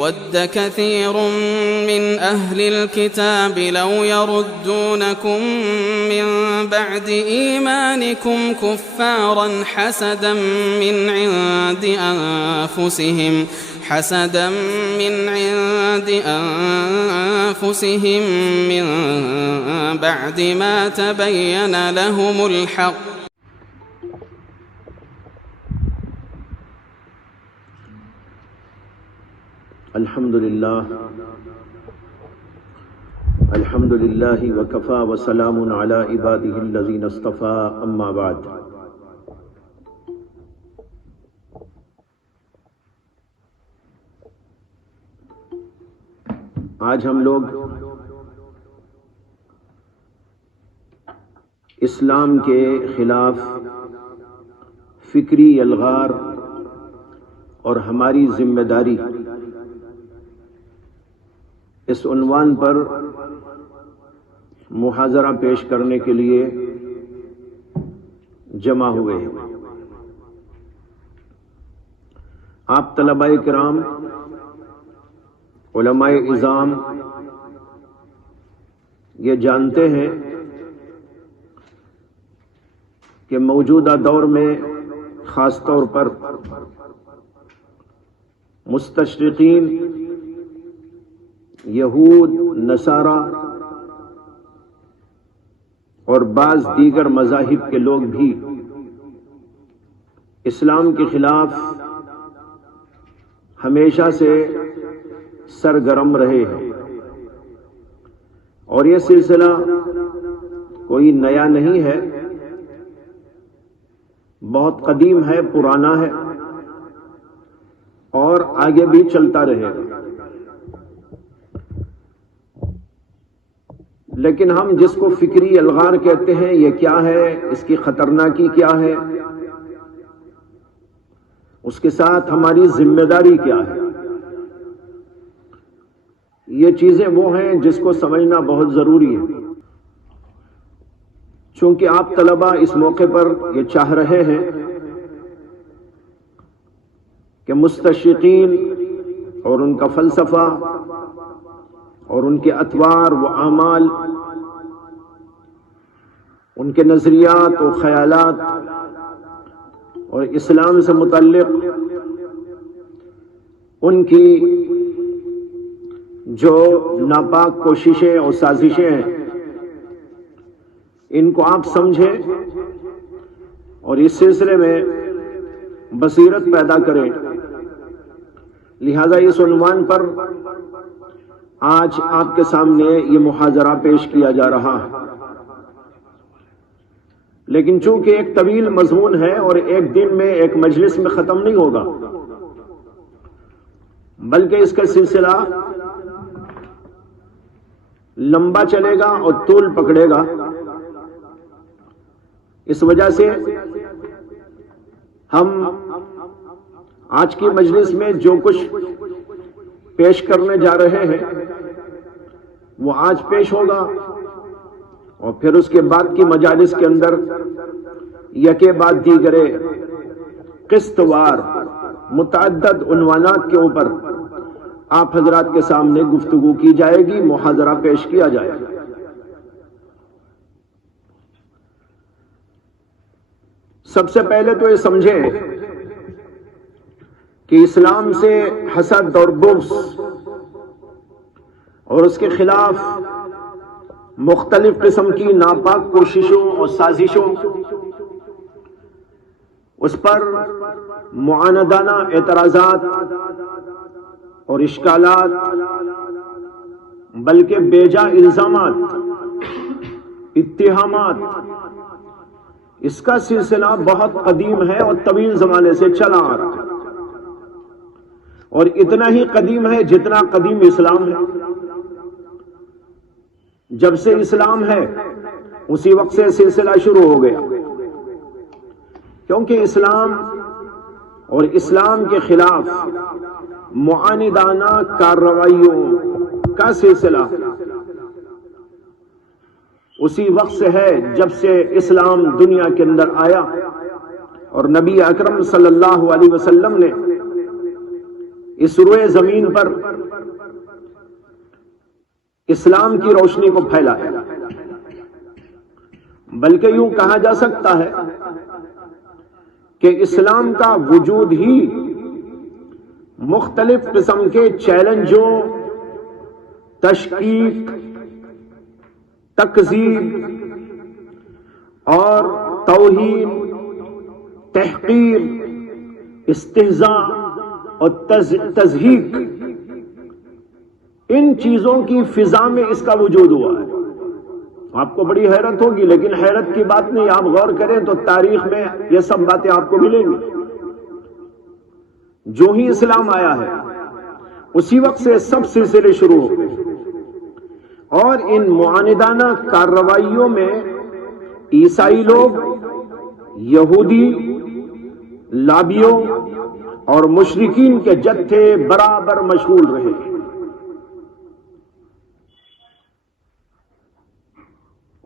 With كثير من أهل الكتاب لو يردونكم من بعد إيمانكم كفارا حسدا من عند أنفسهم من بعد ما تبين لهم الحق الحمد لله وكفى وسلام على عباده الذين اصطفى اما بعد۔ آج ہم لوگ اسلام کے خلاف فکری الغار اور ہماری ذمہ داری اس عنوان پر محاضرہ پیش کرنے کے لیے جمع ہوئے ہیں۔ آپ طلباء کرام، علماء اعظام یہ جانتے ہیں کہ موجودہ دور میں خاص طور پر مستشرقین، یہود، نصارہ اور بعض دیگر مذاہب کے لوگ بھی اسلام کے خلاف ہمیشہ سے سرگرم رہے ہیں، اور یہ سلسلہ کوئی نیا نہیں ہے، بہت قدیم ہے، پرانا ہے اور آگے بھی چلتا رہے گا۔ لیکن ہم جس کو فکری الغار کہتے ہیں، یہ کیا ہے، اس کی خطرناکی کیا ہے، اس کے ساتھ ہماری ذمہ داری کیا ہے، یہ چیزیں وہ ہیں جس کو سمجھنا بہت ضروری ہے۔ چونکہ آپ طلباء اس موقع پر یہ چاہ رہے ہیں کہ مستشرقین اور ان کا فلسفہ اور ان کے اطوار و اعمال، ان کے نظریات و خیالات اور اسلام سے متعلق ان کی جو ناپاک کوششیں اور سازشیں ہیں، ان کو آپ سمجھیں اور اس سلسلے میں بصیرت پیدا کریں۔ لہذا اس عنوان پر آج آپ کے سامنے یہ محاضرہ پیش کیا جا رہا ہے، لیکن چونکہ ایک طویل مضمون ہے اور ایک دن میں ایک مجلس میں ختم نہیں ہوگا، بلکہ اس کا سلسلہ لمبا چلے گا اور طول پکڑے گا۔ اس وجہ سے ہم آج کی مجلس میں جو کچھ پیش کرنے جا رہے ہیں وہ آج پیش ہوگا، اور پھر اس کے بعد کی مجالس کے اندر یکے بعد دیگرے قسط وار متعدد عنوانات کے اوپر آپ حضرات کے سامنے گفتگو کی جائے گی، محاضرہ پیش کیا جائے گا۔ سب سے پہلے تو یہ سمجھیں کہ اسلام سے حسد اور بغض اور اس کے خلاف مختلف قسم کی ناپاک کوششوں اور سازشوں، اس پر معاندانہ اعتراضات اور اشکالات، بلکہ بیجا الزامات، اتہامات، اس کا سلسلہ بہت قدیم ہے اور طویل زمانے سے چلا آ رہا ہے، اور اتنا ہی قدیم ہے جتنا قدیم اسلام ہے۔ جب سے اسلام ہے اسی وقت سے سلسلہ شروع ہو گیا، کیونکہ اسلام اور اسلام کے خلاف معاندانہ کارروائیوں کا سلسلہ اسی وقت سے ہے جب سے اسلام دنیا کے اندر آیا، اور نبی اکرم صلی اللہ علیہ وسلم نے اس روئے زمین پر اسلام کی روشنی کو پھیلایا، بلکہ یوں کہا جا سکتا ہے کہ اسلام کا وجود ہی مختلف قسم کے چیلنجوں، تشکیک، تکذیب اور توہین، تحقیر، استہزاء اور تضحیک، ان چیزوں کی فضا میں اس کا وجود ہوا ہے۔ آپ کو بڑی حیرت ہوگی، لیکن حیرت کی بات نہیں، آپ غور کریں تو تاریخ میں یہ سب باتیں آپ کو ملیں گی۔ جو ہی اسلام آیا ہے اسی وقت سے سب سلسلے شروع ہو گئے، اور ان معاندانہ کارروائیوں میں عیسائی لوگ، یہودی، لابیوں اور مشرکین کے جتھے برابر مشغول رہے۔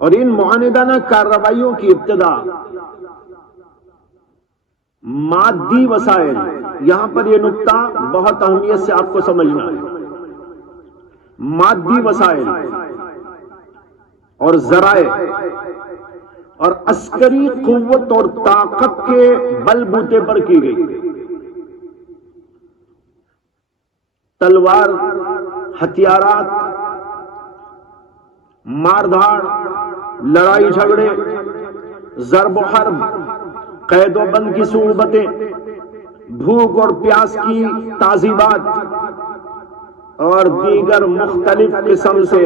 اور ان معاندانہ کارروائیوں کی ابتدا مادی وسائل، یہاں پر یہ نقطہ بہت اہمیت سے آپ کو سمجھنا ہے، مادی وسائل اور ذرائع اور عسکری قوت اور طاقت کے بل بوتے پر کی گئی۔ تلوار، ہتھیارات، مار دھاڑ، لڑائی جھگڑے، ضرب و حرب، قید و بند کی صعوبتیں، بھوک اور پیاس کی تعذیبات اور دیگر مختلف قسم سے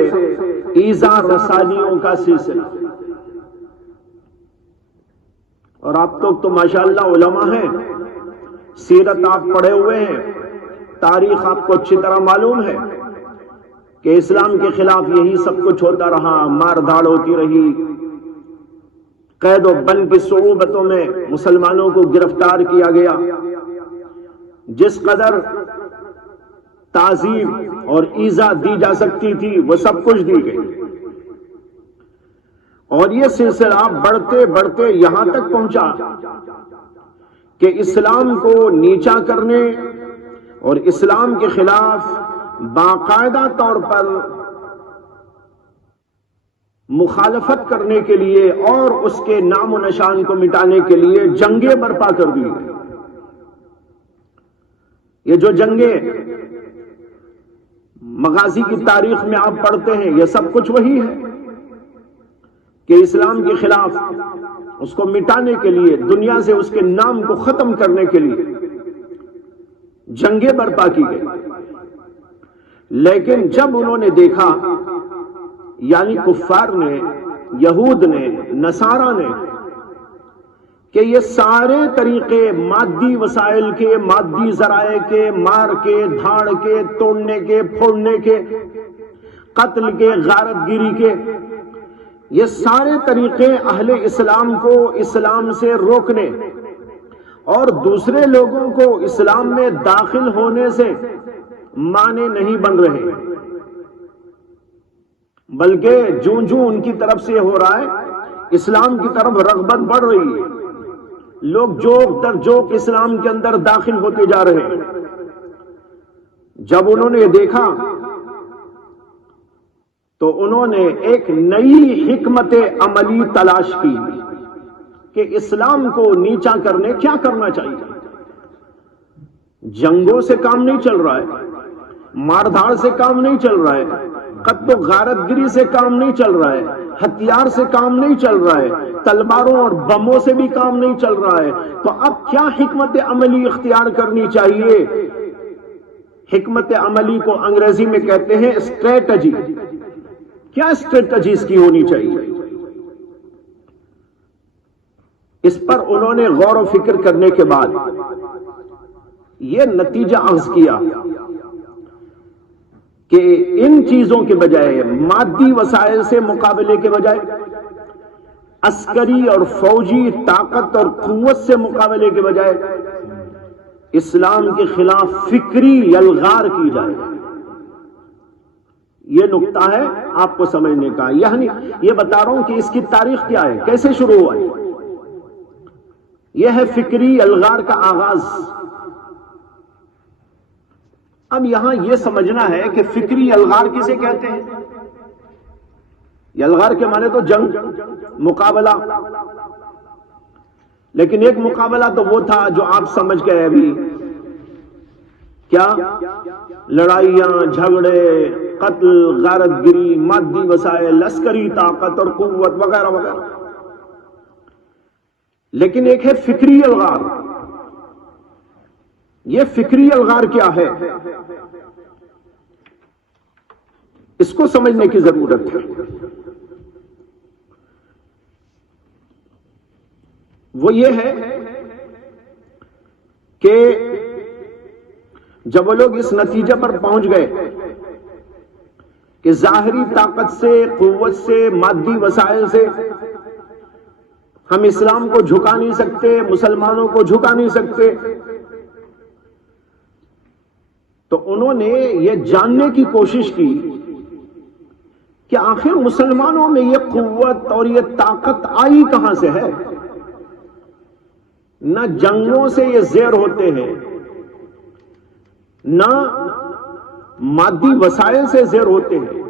ایذا رسانیوں کا سلسلہ۔ اور آپ تو ماشاءاللہ علماء ہیں، سیرت آپ پڑھے ہوئے ہیں، تاریخ آپ کو اچھی طرح معلوم ہے کہ اسلام کے خلاف یہی سب کچھ ہوتا رہا، مار دھاڑ ہوتی رہی، قید و بند کی صعوبتوں میں مسلمانوں کو گرفتار کیا گیا، جس قدر تعذیب اور ایذا دی جا سکتی تھی وہ سب کچھ دی گئی۔ اور یہ سلسلہ بڑھتے بڑھتے یہاں تک پہنچا کہ اسلام کو نیچا کرنے اور اسلام کے خلاف باقاعدہ طور پر مخالفت کرنے کے لیے اور اس کے نام و نشان کو مٹانے کے لیے جنگیں برپا کر دی گئی۔ یہ جو جنگیں مغازی کی تاریخ میں آپ پڑھتے ہیں، یہ سب کچھ وہی ہے کہ اسلام کے خلاف اس کو مٹانے کے لیے، دنیا سے اس کے نام کو ختم کرنے کے لیے جنگیں برپا کی گئی۔ لیکن جب انہوں نے دیکھا، یعنی کفار نے، یہود نے، نصارہ نے، کہ یہ سارے طریقے مادی وسائل کے، مادی ذرائع کے، مار کے، دھاڑ کے، توڑنے کے، پھوڑنے کے، قتل کے، غارت گیری کے، یہ سارے طریقے اہل اسلام کو اسلام سے روکنے اور دوسرے لوگوں کو اسلام میں داخل ہونے سے مانے نہیں بن رہے، بلکہ جوں جوں ان کی طرف سے ہو رہا ہے، اسلام کی طرف رغبت بڑھ رہی ہے، لوگ جوک در جوک اسلام کے اندر داخل ہوتے جا رہے ہیں۔ جب انہوں نے دیکھا تو انہوں نے ایک نئی حکمت عملی تلاش کی کہ اسلام کو نیچا کرنے کیا کرنا چاہیے۔ جنگوں سے کام نہیں چل رہا ہے، مار دھاڑ سے کام نہیں چل رہا ہے، قتل و غارت گری سے کام نہیں چل رہا ہے، ہتھیار سے کام نہیں چل رہا ہے، تلواروں اور بموں سے بھی کام نہیں چل رہا ہے، تو اب کیا حکمت عملی اختیار کرنی چاہیے؟ حکمت عملی کو انگریزی میں کہتے ہیں اسٹریٹجی۔ کیا اسٹریٹجی اس کی ہونی چاہیے؟ اس پر انہوں نے غور و فکر کرنے کے بعد یہ نتیجہ اخذ کیا کہ ان چیزوں کے بجائے، مادی وسائل سے مقابلے کے بجائے، عسکری اور فوجی طاقت اور قوت سے مقابلے کے بجائے، اسلام کے خلاف فکری یلغار کی جائے۔ یہ نقطہ ہے آپ کو سمجھنے کا، یعنی یہ بتا رہا ہوں کہ اس کی تاریخ کیا ہے، کیسے شروع ہوا ہے۔ یہ ہے فکری یلغار کا آغاز۔ اب یہاں یہ سمجھنا ہے کہ فکری الغار کسے کہتے ہیں؟ یہ الغار کے معنی تو جنگ، مقابلہ، لیکن ایک مقابلہ تو وہ تھا جو آپ سمجھ گئے ابھی، کیا؟ لڑائیاں، جھگڑے، قتل، غارت گری، مادی وسائل، لشکری طاقت اور قوت وغیرہ وغیرہ. لیکن ایک ہے فکری الغار. یہ فکری الغار کیا ہے؟ اس کو سمجھنے کی ضرورت ہے. وہ یہ ہے کہ جب وہ لوگ اس نتیجے پر پہنچ گئے کہ ظاہری طاقت سے، قوت سے، مادی وسائل سے ہم اسلام کو جھکا نہیں سکتے، مسلمانوں کو جھکا نہیں سکتے، تو انہوں نے یہ جاننے کی کوشش کی کہ آخر مسلمانوں میں یہ قوت اور یہ طاقت آئی کہاں سے ہے؟ نہ جنگوں سے یہ زیر ہوتے ہیں، نہ مادی وسائل سے زیر ہوتے ہیں،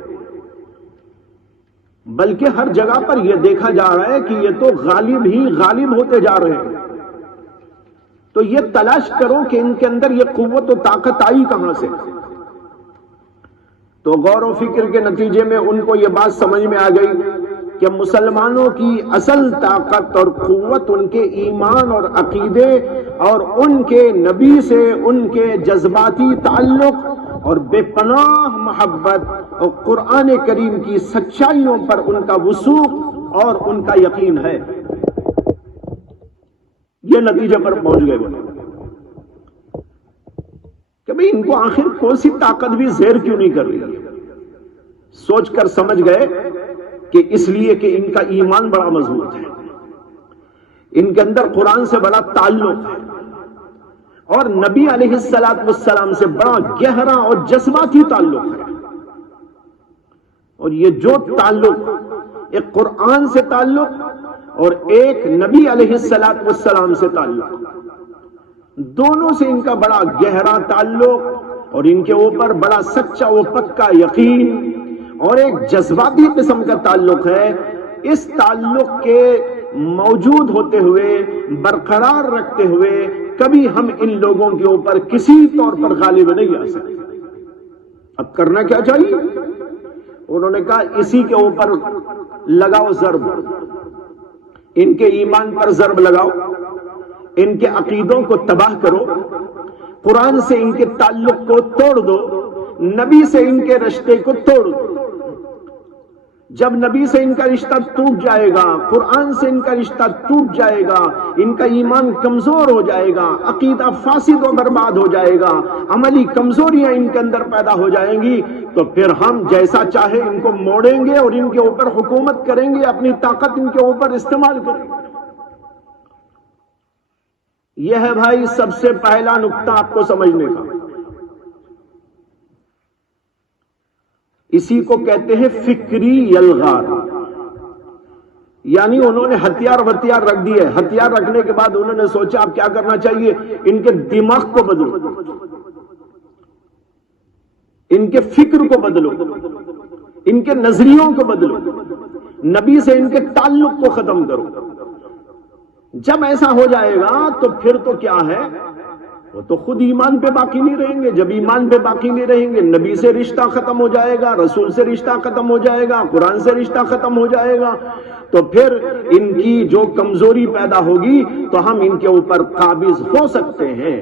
بلکہ ہر جگہ پر یہ دیکھا جا رہا ہے کہ یہ تو غالب ہی غالب ہوتے جا رہے ہیں. تو یہ تلاش کرو کہ ان کے اندر یہ قوت و طاقت آئی کہاں سے. تو غور و فکر کے نتیجے میں ان کو یہ بات سمجھ میں آ گئی کہ مسلمانوں کی اصل طاقت اور قوت ان کے ایمان اور عقیدے اور ان کے نبی سے ان کے جذباتی تعلق اور بے پناہ محبت اور قرآن کریم کی سچائیوں پر ان کا وثوق اور ان کا یقین ہے. یہ نتیجے پر پہنچ گئے وہ کہ بھئی ان کو آخر کون سی طاقت بھی زیر کیوں نہیں کر رہی ہے. سوچ کر سمجھ گئے کہ اس لیے کہ ان کا ایمان بڑا مضبوط ہے، ان کے اندر قرآن سے بڑا تعلق ہے اور نبی علیہ السلام سے بڑا گہرا اور جذباتی تعلق ہے. اور یہ جو تعلق، ایک قرآن سے تعلق اور ایک نبی علیہ السلام سے تعلق، دونوں سے ان کا بڑا گہرا تعلق اور ان کے اوپر بڑا سچا و پکا یقین اور ایک جذباتی قسم کا تعلق ہے. اس تعلق کے موجود ہوتے ہوئے، برقرار رکھتے ہوئے، کبھی ہم ان لوگوں کے اوپر کسی طور پر غالب نہیں آ سکتے. اب کرنا کیا چاہیے؟ انہوں نے کہا اسی کے اوپر لگاؤ ضرب، ان کے ایمان پر ضرب لگاؤ، ان کے عقیدوں کو تباہ کرو، قرآن سے ان کے تعلق کو توڑ دو، نبی سے ان کے رشتے کو توڑ دو. جب نبی سے ان کا رشتہ ٹوٹ جائے گا، قرآن سے ان کا رشتہ ٹوٹ جائے گا، ان کا ایمان کمزور ہو جائے گا، عقیدہ فاسد و برباد ہو جائے گا، عملی کمزوریاں ان کے اندر پیدا ہو جائیں گی، تو پھر ہم جیسا چاہے ان کو موڑیں گے اور ان کے اوپر حکومت کریں گے، اپنی طاقت ان کے اوپر استعمال کریں گے. یہ ہے بھائی سب سے پہلا نقطہ آپ کو سمجھنے کا. اسی کو کہتے ہیں فکری الغار. یعنی انہوں نے ہتھیار رکھ دیے. ہتھیار رکھنے کے بعد انہوں نے سوچا اب کیا کرنا چاہیے؟ ان کے دماغ کو بدلو، ان کے فکر کو بدلو، ان کے نظریوں کو بدلو، نبی سے ان کے تعلق کو ختم کرو. جب ایسا ہو جائے گا تو پھر تو کیا ہے، وہ تو خود ایمان پہ باقی نہیں رہیں گے. جب ایمان پہ باقی نہیں رہیں گے، نبی سے رشتہ ختم ہو جائے گا، رسول سے رشتہ ختم ہو جائے گا، قرآن سے رشتہ ختم ہو جائے گا، تو پھر ان کی جو کمزوری پیدا ہوگی تو ہم ان کے اوپر قابض ہو سکتے ہیں.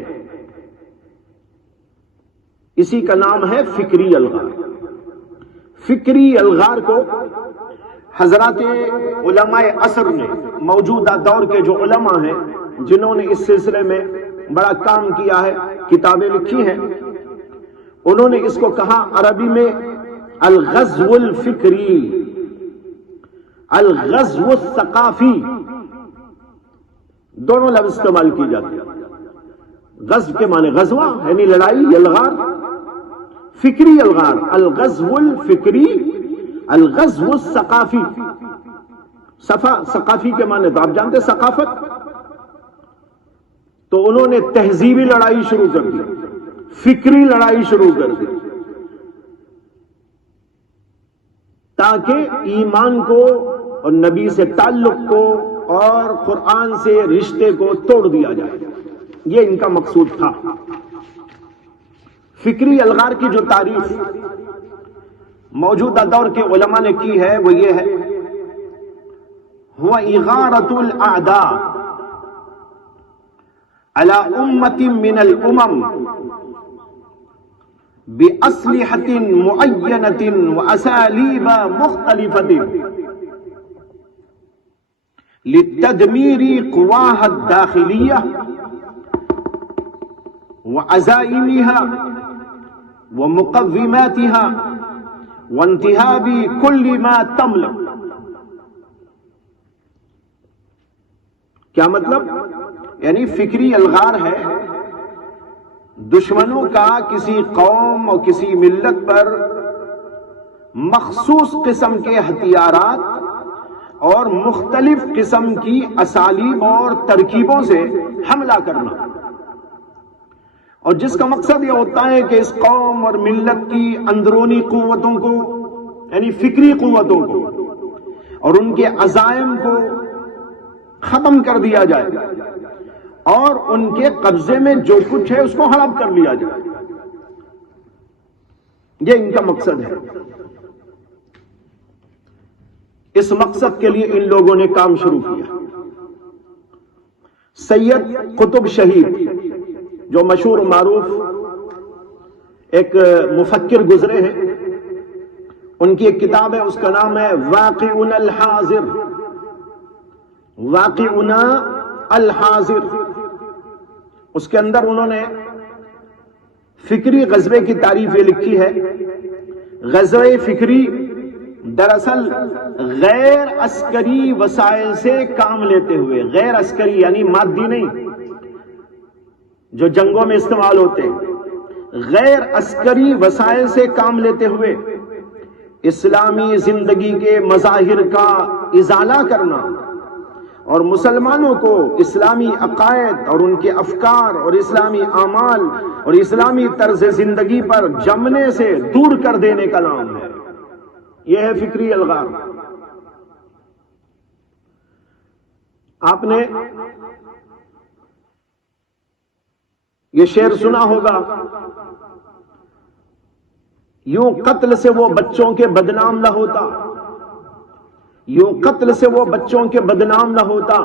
اسی کا نام ہے فکری الغار. فکری الغار کو حضرات علماء عصر نے، موجودہ دور کے جو علماء ہیں جنہوں نے اس سلسلے میں بڑا کام کیا ہے، کتابیں لکھی ہیں، انہوں نے اس کو کہا عربی میں الغزو الفکری، الغزو الثقافی، دونوں لفظ استعمال کی جاتے ہیں. غزو کے معنی غزوہ یعنی لڑائی، الغار. فکری الغار، الغزو الفکری، الغزو الثقافی. ثقافی کے معنی تو آپ جانتے ثقافت. تو انہوں نے تہذیبی لڑائی شروع کر دی. فکری لڑائی شروع کر دی تاکہ ایمان کو اور نبی سے تعلق کو اور قرآن سے رشتے کو توڑ دیا جائے. یہ ان کا مقصود تھا. فکری الغار کی جو تعریف موجودہ دور کے علماء نے کی ہے وہ یہ ہے: هو إغارة الأعداء على أمة من الأمم بأسلحة معينة وأساليب مختلفة لتدمير قواها الداخلية وعزائمها ومقوماتها وانتهاب كل ما تملك. کیا مطلب؟ یعنی فکری الغار ہے دشمنوں کا کسی قوم اور کسی ملت پر مخصوص قسم کے ہتھیارات اور مختلف قسم کی اسالیب اور ترکیبوں سے حملہ کرنا، اور جس کا مقصد یہ ہوتا ہے کہ اس قوم اور ملت کی اندرونی قوتوں کو، یعنی فکری قوتوں کو اور ان کے عزائم کو ختم کر دیا جائے اور ان کے قبضے میں جو کچھ ہے اس کو ہڑپ کر لیا جائے. یہ ان کا مقصد ہے. اس مقصد کے لیے ان لوگوں نے کام شروع کیا. سید قطب شہید جو مشہور و معروف ایک مفکر گزرے ہیں، ان کی ایک کتاب ہے، اس کا نام ہے واقعنا الحاضر. واقعنا الحاضر. اس کے اندر انہوں نے فکری غزوے کی تعریف یہ لکھی ہے: غزوہ فکری دراصل غیر عسکری وسائل سے کام لیتے ہوئے، غیر عسکری یعنی مادی نہیں جو جنگوں میں استعمال ہوتے ہیں، غیر عسکری وسائل سے کام لیتے ہوئے اسلامی زندگی کے مظاہر کا ازالہ کرنا اور مسلمانوں کو اسلامی عقائد اور ان کے افکار اور اسلامی اعمال اور اسلامی طرز زندگی پر جمنے سے دور کر دینے کا نام ہے. یہ ہے فکری الغار. آپ نے یہ شعر سنا ہوگا: یوں قتل سے وہ بچوں کے بدنام نہ ہوتا، یوں قتل سے وہ بچوں کے بدنام نہ ہوتا،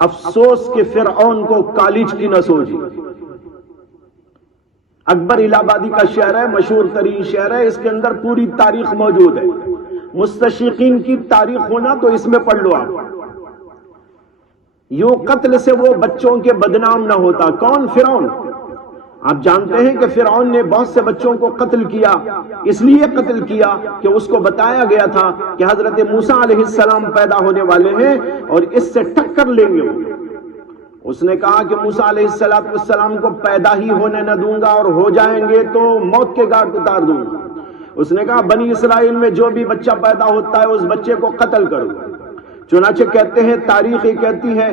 افسوس کہ فرعون کو کالج کی نہ سوجی. اکبر الہ آبادی کا شعر ہے، مشہور ترین شعر ہے. اس کے اندر پوری تاریخ موجود ہے. مستشرقین کی تاریخ ہونا تو اس میں پڑھ لو آپ. یوں قتل سے وہ بچوں کے بدنام نہ ہوتا. کون؟ فرعون. آپ جانتے ہیں کہ فرعون نے بہت سے بچوں کو قتل کیا. اس لیے قتل کیا کہ اس کو بتایا گیا تھا کہ حضرت موسیٰ علیہ السلام پیدا ہونے والے ہیں اور اس سے ٹکر لیں گے. اس نے کہا کہ موسیٰ علیہ السلام کو پیدا ہی ہونے نہ دوں گا، اور ہو جائیں گے تو موت کے گھاٹ اتار دوں گا. اس نے کہا بنی اسرائیل میں جو بھی بچہ پیدا ہوتا ہے اس بچے کو قتل کرو. چنانچہ کہتے ہیں، تاریخ یہ کہتی ہے،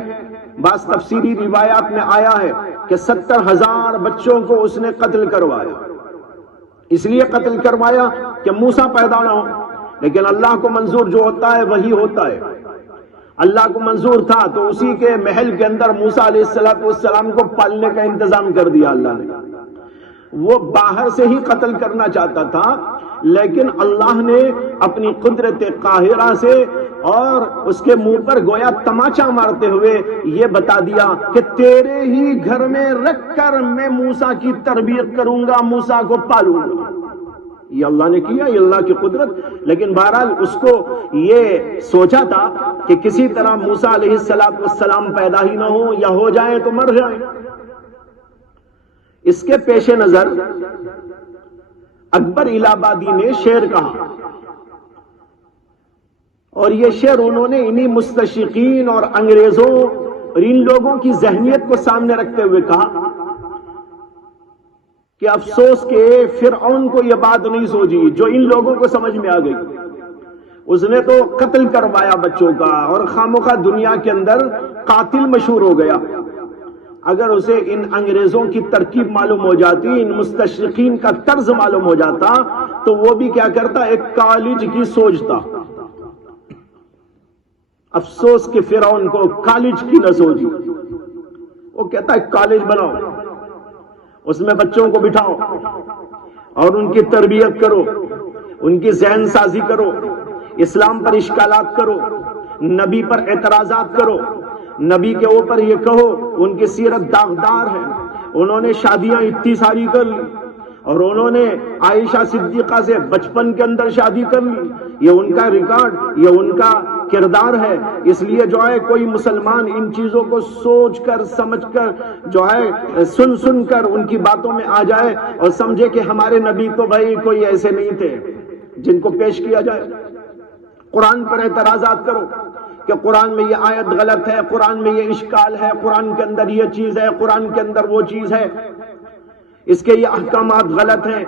بعض تفسیری روایات میں آیا ہے کہ 70,000 بچوں کو اس نے قتل کروایا. اس لیے قتل کروایا کہ موسیٰ پیدا نہ ہو. لیکن اللہ کو منظور جو ہوتا ہے وہی ہوتا ہے. اللہ کو منظور تھا تو اسی کے محل کے اندر موسیٰ علیہ السلام کو پالنے کا انتظام کر دیا اللہ نے. وہ باہر سے ہی قتل کرنا چاہتا تھا، لیکن اللہ نے اپنی قدرت قاہرہ سے اور اس کے منہ پر گویا تماچا مارتے ہوئے یہ بتا دیا کہ تیرے ہی گھر میں رکھ کر میں موسیٰ کی تربیت کروں گا، موسیٰ کو پالوں گا. یہ اللہ نے کیا، یہ اللہ کی قدرت. لیکن بہرحال اس کو یہ سوچا تھا کہ کسی طرح موسیٰ علیہ السلام پیدا ہی نہ ہو، یا ہو جائیں تو مر جائیں. اس کے پیش نظر اکبر الہ آبادی نے شعر کہا، اور یہ شعر انہوں نے انہی مستشرقین اور انگریزوں اور ان لوگوں کی ذہنیت کو سامنے رکھتے ہوئے کہا کہ افسوس کہ فرعون کو یہ بات نہیں سوچی جو ان لوگوں کو سمجھ میں آ گئی. اس نے تو قتل کروایا بچوں کا، اور خامخواہ دنیا کے اندر قاتل مشہور ہو گیا. اگر اسے ان انگریزوں کی ترکیب معلوم ہو جاتی، ان مستشرقین کا طرز معلوم ہو جاتا، تو وہ بھی کیا کرتا؟ ایک کالج کی سوچتا۔ افسوس کہ فرعون کو کالج کی نہ سوچی، وہ کہتا ہے کالج بناؤ، اس میں بچوں کو بٹھاؤ اور ان کی تربیت کرو، ان کی ذہن سازی کرو، اسلام پر اشکالات کرو، نبی پر اعتراضات کرو، نبی کے اوپر یہ کہو ان کی سیرت داغدار ہے، انہوں نے شادیاں اتنی ساری کر لی، اور انہوں نے عائشہ صدیقہ سے بچپن کے اندر شادی کر لی، یہ ان کا ریکارڈ، یہ ان کا کردار ہے۔ اس لیے جو ہے کوئی مسلمان ان چیزوں کو سوچ کر سمجھ کر جو ہے سن کر ان کی باتوں میں آ جائے اور سمجھے کہ ہمارے نبی تو بھائی کوئی ایسے نہیں تھے جن کو پیش کیا جائے۔ قرآن پر اعتراضات کرو کہ قرآن میں یہ آیت غلط ہے، قرآن میں یہ اشکال ہے، قرآن کے اندر یہ چیز ہے، قرآن کے اندر وہ چیز ہے، اس کے یہ احکامات غلط ہیں۔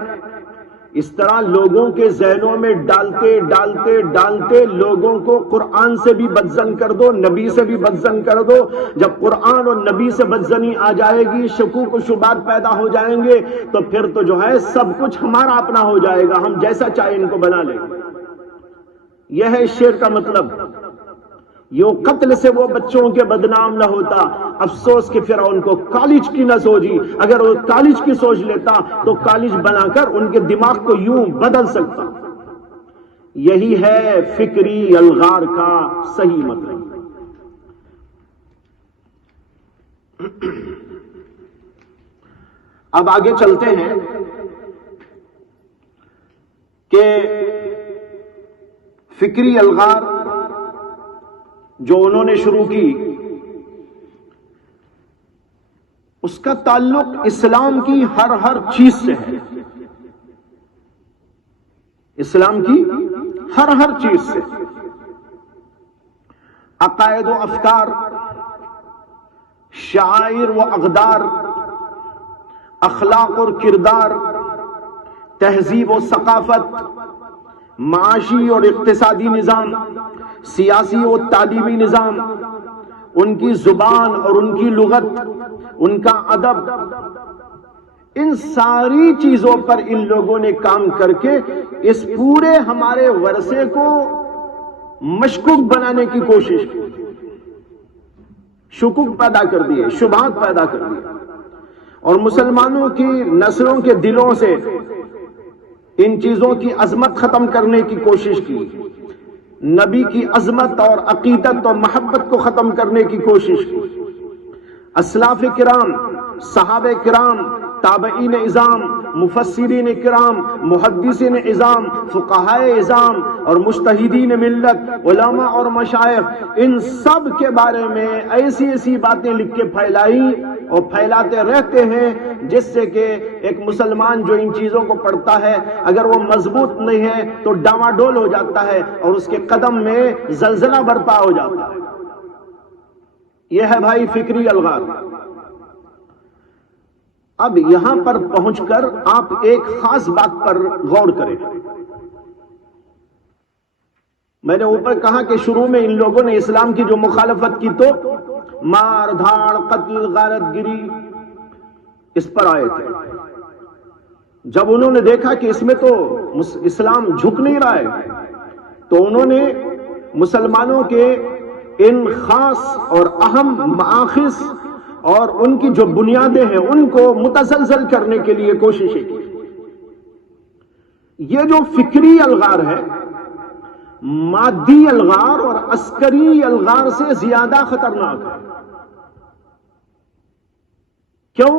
اس طرح لوگوں کے ذہنوں میں ڈالتے لوگوں کو قرآن سے بھی بدزن کر دو، نبی سے بھی بدزن کر دو۔ جب قرآن اور نبی سے بدزنی آ جائے گی، شکوک و شبہات پیدا ہو جائیں گے، تو پھر تو جو ہے سب کچھ ہمارا اپنا ہو جائے گا، ہم جیسا چاہے ان کو بنا لیں گے۔ یہ ہے شعر کا مطلب۔ یوں قتل سے وہ بچوں کے بدنام نہ ہوتا، افسوس کہ فرعون کو کالج کی نہ سوچی، اگر وہ کالج کی سوچ لیتا تو کالج بنا کر ان کے دماغ کو یوں بدل سکتا۔ یہی ہے فکری الغار کا صحیح مطلب۔ اب آگے چلتے ہیں کہ فکری الغار جو انہوں نے شروع کی، اس کا تعلق اسلام کی ہر چیز سے ہے، اسلام کی ہر چیز سے، عقائد و افکار، شعائر و اقدار، اخلاق اور کردار، تہذیب و ثقافت، معاشی اور اقتصادی نظام، سیاسی اور تعلیمی نظام، ان کی زبان اور ان کی لغت، ان کا ادب، ان ساری چیزوں پر ان لوگوں نے کام کر کے اس پورے ہمارے ورثے کو مشکوک بنانے کی کوشش کی، شکوک پیدا کر دیے، شبہات پیدا کر دیے، اور مسلمانوں کی نسلوں کے دلوں سے ان چیزوں کی عظمت ختم کرنے کی کوشش کی، نبی کی عظمت اور عقیدت اور محبت کو ختم کرنے کی کوشش کی۔ اسلاف کرام، صحابہ کرام، تابعین اعظام، مفسرین کرام، محدثین اعظام، فقہائے اعظام اور مجتہدین ملت، علماء اور مشائخ، ان سب کے بارے میں ایسی باتیں لکھ کے پھیلائی اور پھیلاتے رہتے ہیں، جس سے کہ ایک مسلمان جو ان چیزوں کو پڑھتا ہے، اگر وہ مضبوط نہیں ہے تو ڈاواڈول ہو جاتا ہے اور اس کے قدم میں زلزلہ برپا ہو جاتا ہے۔ یہ ہے بھائی فکری الغار۔ اب یہاں پر پہنچ کر آپ ایک خاص بات پر غور کریں۔ میں نے اوپر کہا کہ شروع میں ان لوگوں نے اسلام کی جو مخالفت کی تو مار دھاڑ، قتل، غارت گری اس پر آئے تھے۔ جب انہوں نے دیکھا کہ اس میں تو اسلام جھک نہیں رہا ہے، تو انہوں نے مسلمانوں کے ان خاص اور اہم مآخذ اور ان کی جو بنیادیں ہیں ان کو متزلزل کرنے کے لیے کوششیں کی۔ یہ جو فکری الغار ہے، مادی الغار اور عسکری الغار سے زیادہ خطرناک ہے۔ کیوں؟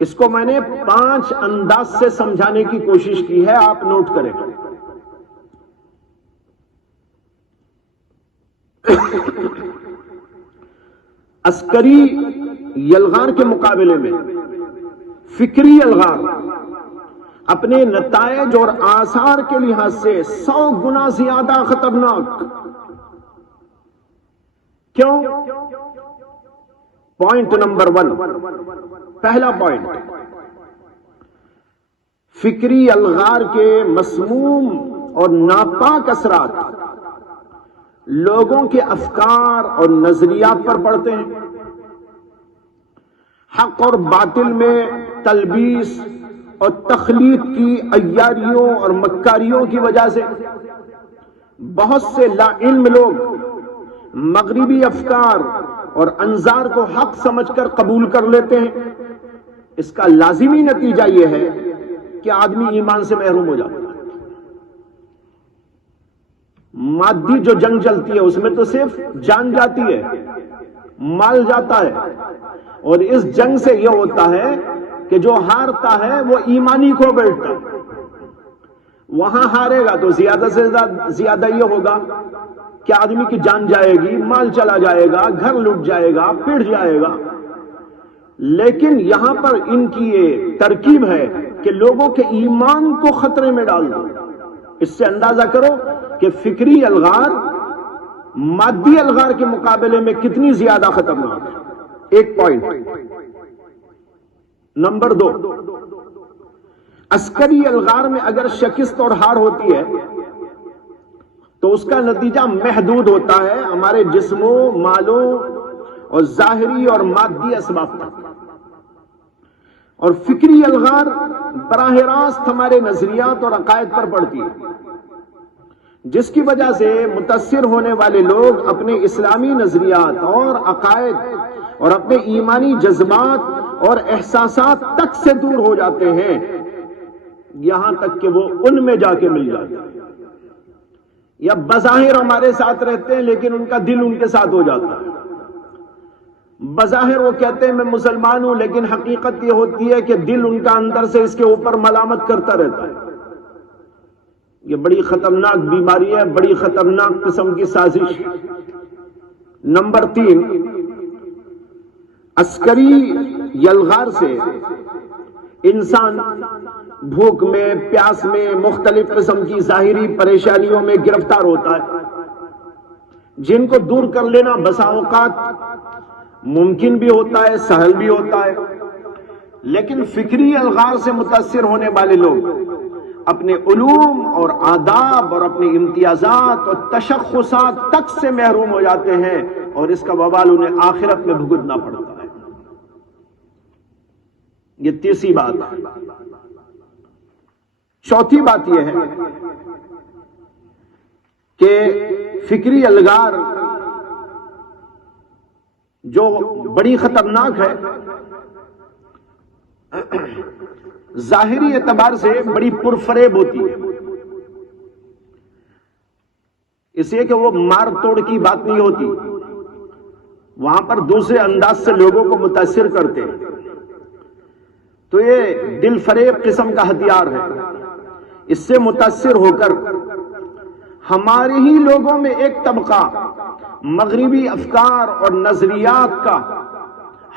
اس کو میں نے 5 انداز سے سمجھانے کی کوشش کی ہے، آپ نوٹ کریں۔ عسکری الغار کے مقابلے میں فکری الغار اپنے نتائج اور آثار کے لحاظ سے 100 گنا زیادہ خطرناک۔ کیوں؟ پوائنٹ نمبر 1، پہلا پوائنٹ، فکری الغار کے مسموم اور ناپاک اثرات لوگوں کے افکار اور نظریات پر پڑتے ہیں۔ حق اور باطل میں تلبیس اور تخلیق کی عیاریوں اور مکاریوں کی وجہ سے بہت سے لا علم لوگ مغربی افکار اور انظار کو حق سمجھ کر قبول کر لیتے ہیں. اس کا لازمی نتیجہ یہ ہے کہ آدمی ایمان سے محروم ہو جاتا ہے. مادی جو جنگ چلتی ہے اس میں تو صرف جان جاتی ہے، مال جاتا ہے، اور اس جنگ سے یہ ہوتا ہے کہ جو ہارتا ہے وہ ایمانی کھو بیٹھتا ہے. وہاں ہارے گا تو زیادہ سے زیادہ یہ ہوگا کہ آدمی کی جان جائے گی، مال چلا جائے گا، گھر لٹ جائے گا، پٹ جائے گا. لیکن یہاں پر ان کی یہ ترکیب ہے کہ لوگوں کے ایمان کو خطرے میں ڈال دو. اس سے اندازہ کرو کہ فکری الغار مادی الغار کے مقابلے میں کتنی زیادہ خطرناک ہے. ایک پوائنٹ. نمبر 2، عسکری الغار میں اگر شکست اور ہار ہوتی ہے تو اس کا نتیجہ محدود ہوتا ہے ہمارے جسموں، مالوں اور ظاہری اور مادی اسباب تک، اور فکری الغار براہ راست ہمارے نظریات اور عقائد پر پڑتی ہے، جس کی وجہ سے متاثر ہونے والے لوگ اپنے اسلامی نظریات اور عقائد اور اپنے ایمانی جذبات اور احساسات تک سے دور ہو جاتے ہیں، یہاں تک کہ وہ ان میں جا کے مل جاتے ہیں، یا بظاہر ہمارے ساتھ رہتے ہیں لیکن ان کا دل ان کے ساتھ ہو جاتا ہے. بظاہر وہ کہتے ہیں میں مسلمان ہوں، لیکن حقیقت یہ ہوتی ہے کہ دل ان کا اندر سے اس کے اوپر ملامت کرتا رہتا ہے. یہ بڑی خطرناک بیماری ہے، بڑی خطرناک قسم کی سازش. نمبر 3، عسکری یلغار سے انسان بھوک میں، پیاس میں، مختلف قسم کی ظاہری پریشانیوں میں گرفتار ہوتا ہے، جن کو دور کر لینا بسا اوقات ممکن بھی ہوتا ہے، سہل بھی ہوتا ہے. لیکن فکری الغار سے متاثر ہونے والے لوگ اپنے علوم اور آداب اور اپنے امتیازات اور تشخصات تک سے محروم ہو جاتے ہیں، اور اس کا وبال انہیں آخرت میں بھگتنا پڑتا ہے. یہ تیسری بات ہے. چوتھی بات یہ ہے کہ فکری الغار جو بڑی خطرناک ہے، ظاہری اعتبار سے بڑی پرفریب ہوتی ہے، اس لیے کہ وہ مار توڑ کی بات نہیں ہوتی، وہاں پر دوسرے انداز سے لوگوں کو متاثر کرتے ہیں. تو یہ دل فریب قسم کا ہتھیار ہے. اس سے متاثر ہو کر ہمارے ہی لوگوں میں ایک طبقہ مغربی افکار اور نظریات کا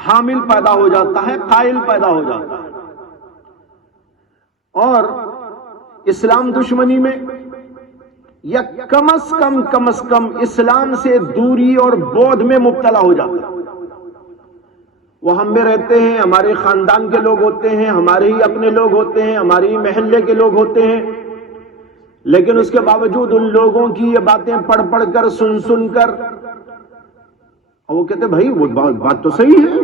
حامل پیدا ہو جاتا ہے، قائل پیدا ہو جاتا ہے، اور اسلام دشمنی میں یا کم از کم اسلام سے دوری اور بعد میں مبتلا ہو جاتا ہے. وہ ہم میں رہتے ہیں، ہمارے خاندان کے لوگ ہوتے ہیں، ہمارے ہی اپنے لوگ ہوتے ہیں، ہمارے ہی محلے کے لوگ ہوتے ہیں، لیکن اس کے باوجود ان لوگوں کی یہ باتیں پڑھ کر سن کر اور وہ کہتے ہیں بھائی وہ بات تو صحیح ہے،